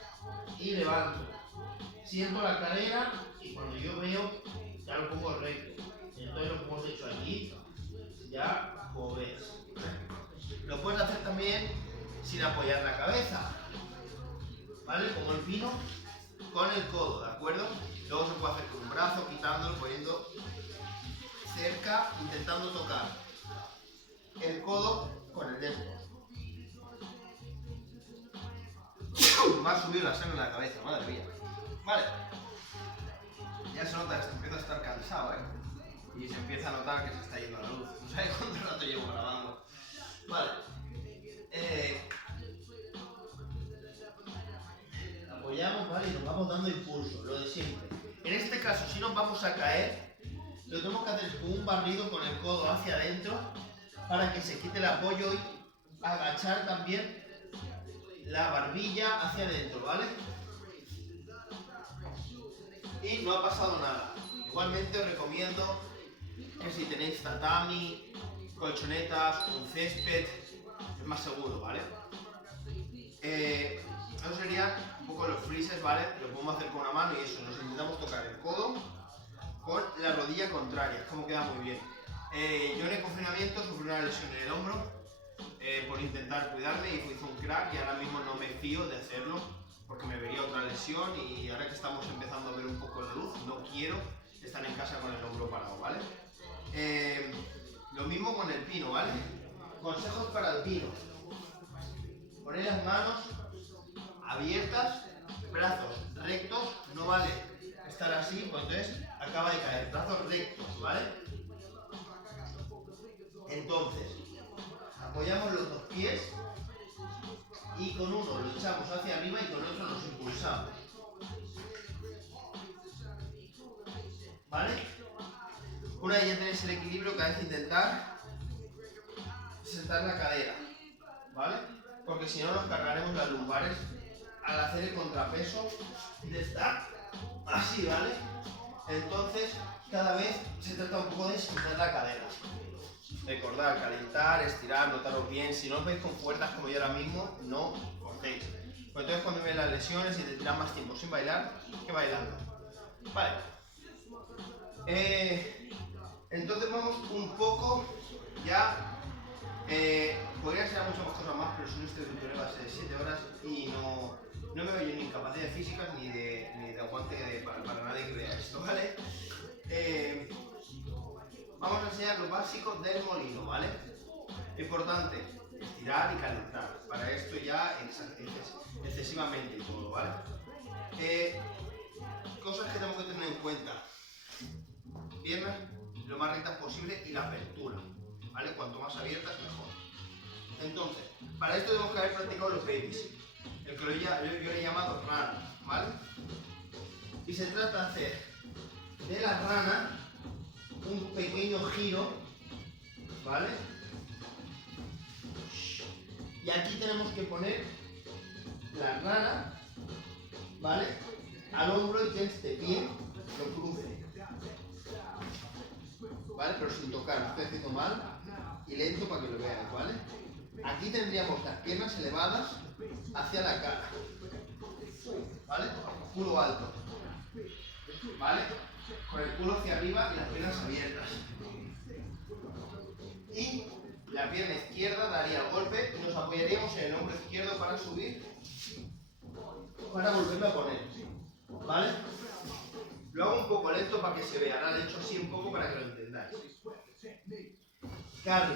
y levanto. Siento la cadera y cuando yo veo, ya lo pongo recto. Entonces lo que hemos hecho aquí, ya joves. Lo puedes hacer también sin apoyar la cabeza, ¿vale? Como el pino con el codo, ¿de acuerdo? Luego se puede hacer con un brazo, quitándolo, poniendo cerca, intentando tocar el codo con el dedo. Va a subir la sangre a la cabeza, madre mía. Vale. Ya se nota que empieza a estar cansado, ¿eh? Y se empieza a notar que se está yendo la luz. No sabéis cuánto rato llevo grabando. Vale. Apoyamos, ¿vale? Y nos vamos dando impulso, lo de siempre. En este caso, si nos vamos a caer, lo que tenemos que hacer es un barrido con el codo hacia adentro para que se quite el apoyo y agachar también la barbilla hacia adentro, ¿vale? Y no ha pasado nada. Igualmente os recomiendo que si tenéis tatami, colchonetas, un césped, es más seguro, ¿vale? Eso sería un poco los freezes, ¿vale? Lo podemos hacer con una mano y eso, nos intentamos tocar el codo con la rodilla contraria, es como queda muy bien. Yo en el confinamiento sufrí una lesión en el hombro por intentar cuidarme y hice un crack y ahora mismo no me fío de hacerlo porque me vería otra lesión y ahora que estamos empezando a ver un poco de luz, no quiero estar en casa con el hombro parado, ¿vale? Lo mismo con el pino, ¿vale? Consejos para el pino. Poner las manos abiertas, brazos rectos, no vale estar así, pues entonces acaba de caer, brazos rectos, ¿vale? Entonces, apoyamos los dos pies y con uno lo echamos hacia arriba y con otro nos impulsamos, ¿vale? Una vez ya tenéis el equilibrio, cada vez intentar sentar la cadera, ¿vale? Porque si no nos cargaremos las lumbares al hacer el contrapeso de estar así, ¿vale? Entonces, cada vez se trata un poco de sentar la cadera. Recordad, calentar, estirar, notaros bien. Si no os veis con fuerzas como yo ahora mismo, no forcéis. Pues entonces cuando ven las lesiones y te tiran más tiempo sin bailar que bailando. Vale. Entonces vamos un poco ya. Podría ser muchas más cosas más, pero si no este vídeo va a ser 7 horas y no me veo yo ni en capacidades físicas ni de aguante para nadie que vea esto, ¿vale? Vamos a enseñar lo básico del molino, ¿vale? Importante, estirar y calentar. Para esto ya excesivamente y todo, ¿vale? Cosas que tenemos que tener en cuenta. Piernas lo más rectas posible y la apertura, ¿vale? Cuanto más abiertas, mejor. Entonces, para esto tenemos que haber practicado los babies. El que yo le he llamado rana, ¿vale? Y se trata de hacer de la rana un pequeño giro, ¿vale? Y aquí tenemos que poner la rana, ¿vale? Al hombro y que este pie lo cruce, ¿vale? Pero sin tocar, lo estoy haciendo mal y lento para que lo veáis, ¿vale? Aquí tendríamos las piernas elevadas hacia la cara, ¿vale? Culo alto, ¿vale? Con el culo hacia arriba y las piernas abiertas. Y la pierna izquierda daría el golpe y nos apoyaríamos en el hombro izquierdo para subir, para volverlo a poner, ¿vale? Lo hago un poco lento para que se vea, ahora lo he hecho así un poco para que lo entendáis. Cargo,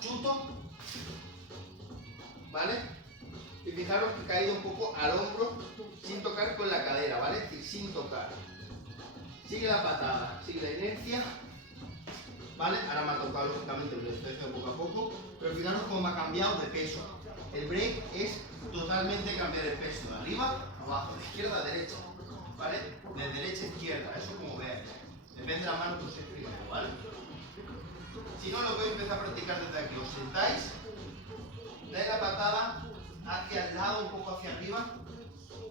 chuto, ¿vale? Y fijaros que he caído un poco al hombro sin tocar con la cadera, ¿vale? Es decir, sin tocar. Sigue la patada, sigue la inercia, ¿vale? Ahora me ha tocado lógicamente, lo estoy haciendo poco a poco, pero fijaros cómo me ha cambiado de peso. El break es totalmente cambiar el peso, de arriba a abajo, de izquierda a derecha, ¿vale? De derecha a izquierda, eso como veáis. Depende de la mano que uséis primero, ¿vale? Si no, lo voy a empezar a practicar desde aquí. Os sentáis, dais la patada hacia el lado, un poco hacia arriba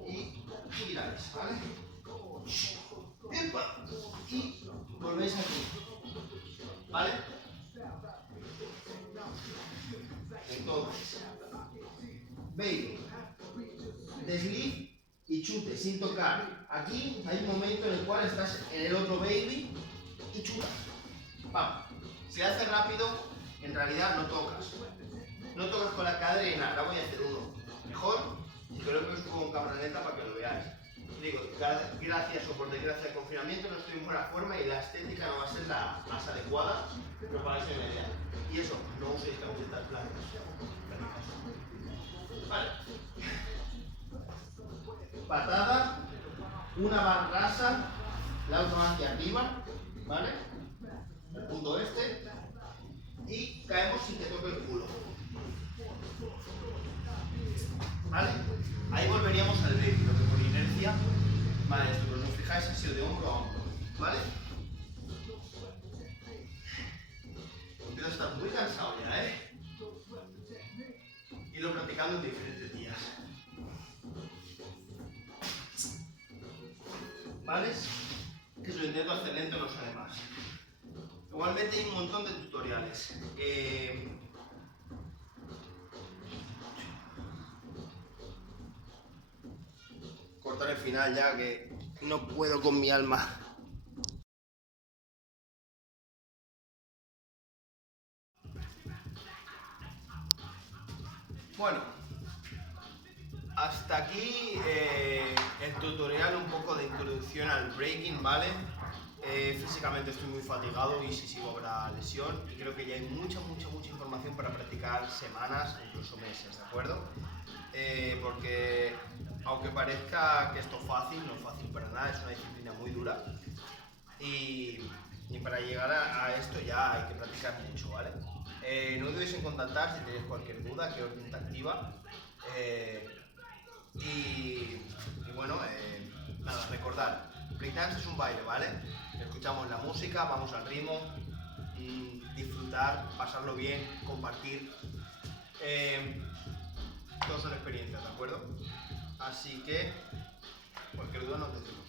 y giráis, ¿vale? Y volvéis aquí, ¿vale? Entonces, baby, desliz y chute sin tocar. Aquí hay un momento en el cual estás en el otro baby y chutas. Vamos. Si haces rápido, en realidad no tocas. No tocas con la cadera y nada. Ahora voy a hacer uno mejor y que lo veáis un poco en cámara lenta para que lo veáis. Digo, gracias o por desgracia al confinamiento no estoy en buena forma y la estética no va a ser la más adecuada, pero para eso me idea. Y eso, no uséis camisetas blancas. Vale. Patada, una barrasa, la otra hacia arriba, ¿vale? El punto este. Y caemos sin que toque el culo. ¿Vale? Ahí volveríamos al baby, lo que por inercia, vale, esto, pero si os fijáis ha sido de hombro a hombro, ¿vale? Empiezo a estar muy cansado ya, ¿eh? irlo practicando en diferentes días. ¿Vale? Que si lo intento hacer lento no sale más. Igualmente hay un montón de tutoriales. Cortar el final ya que no puedo con mi alma. Bueno, hasta aquí el tutorial un poco de introducción al breaking, ¿vale? Físicamente estoy muy fatigado y si sigo habrá lesión y creo que ya hay mucha información para practicar semanas, incluso meses, ¿de acuerdo? Porque aunque parezca que esto es fácil, no es fácil para nada, es una disciplina muy dura y para llegar a esto ya hay que practicar mucho, ¿vale? No dudéis en contactar si tenéis cualquier duda, que os Pinta Activa. Y bueno, nada, recordad, breakdance es un baile, ¿vale? Escuchamos la música, vamos al ritmo, disfrutar, pasarlo bien, compartir. Todos son experiencias, ¿de acuerdo? Así que cualquier duda nos decimos.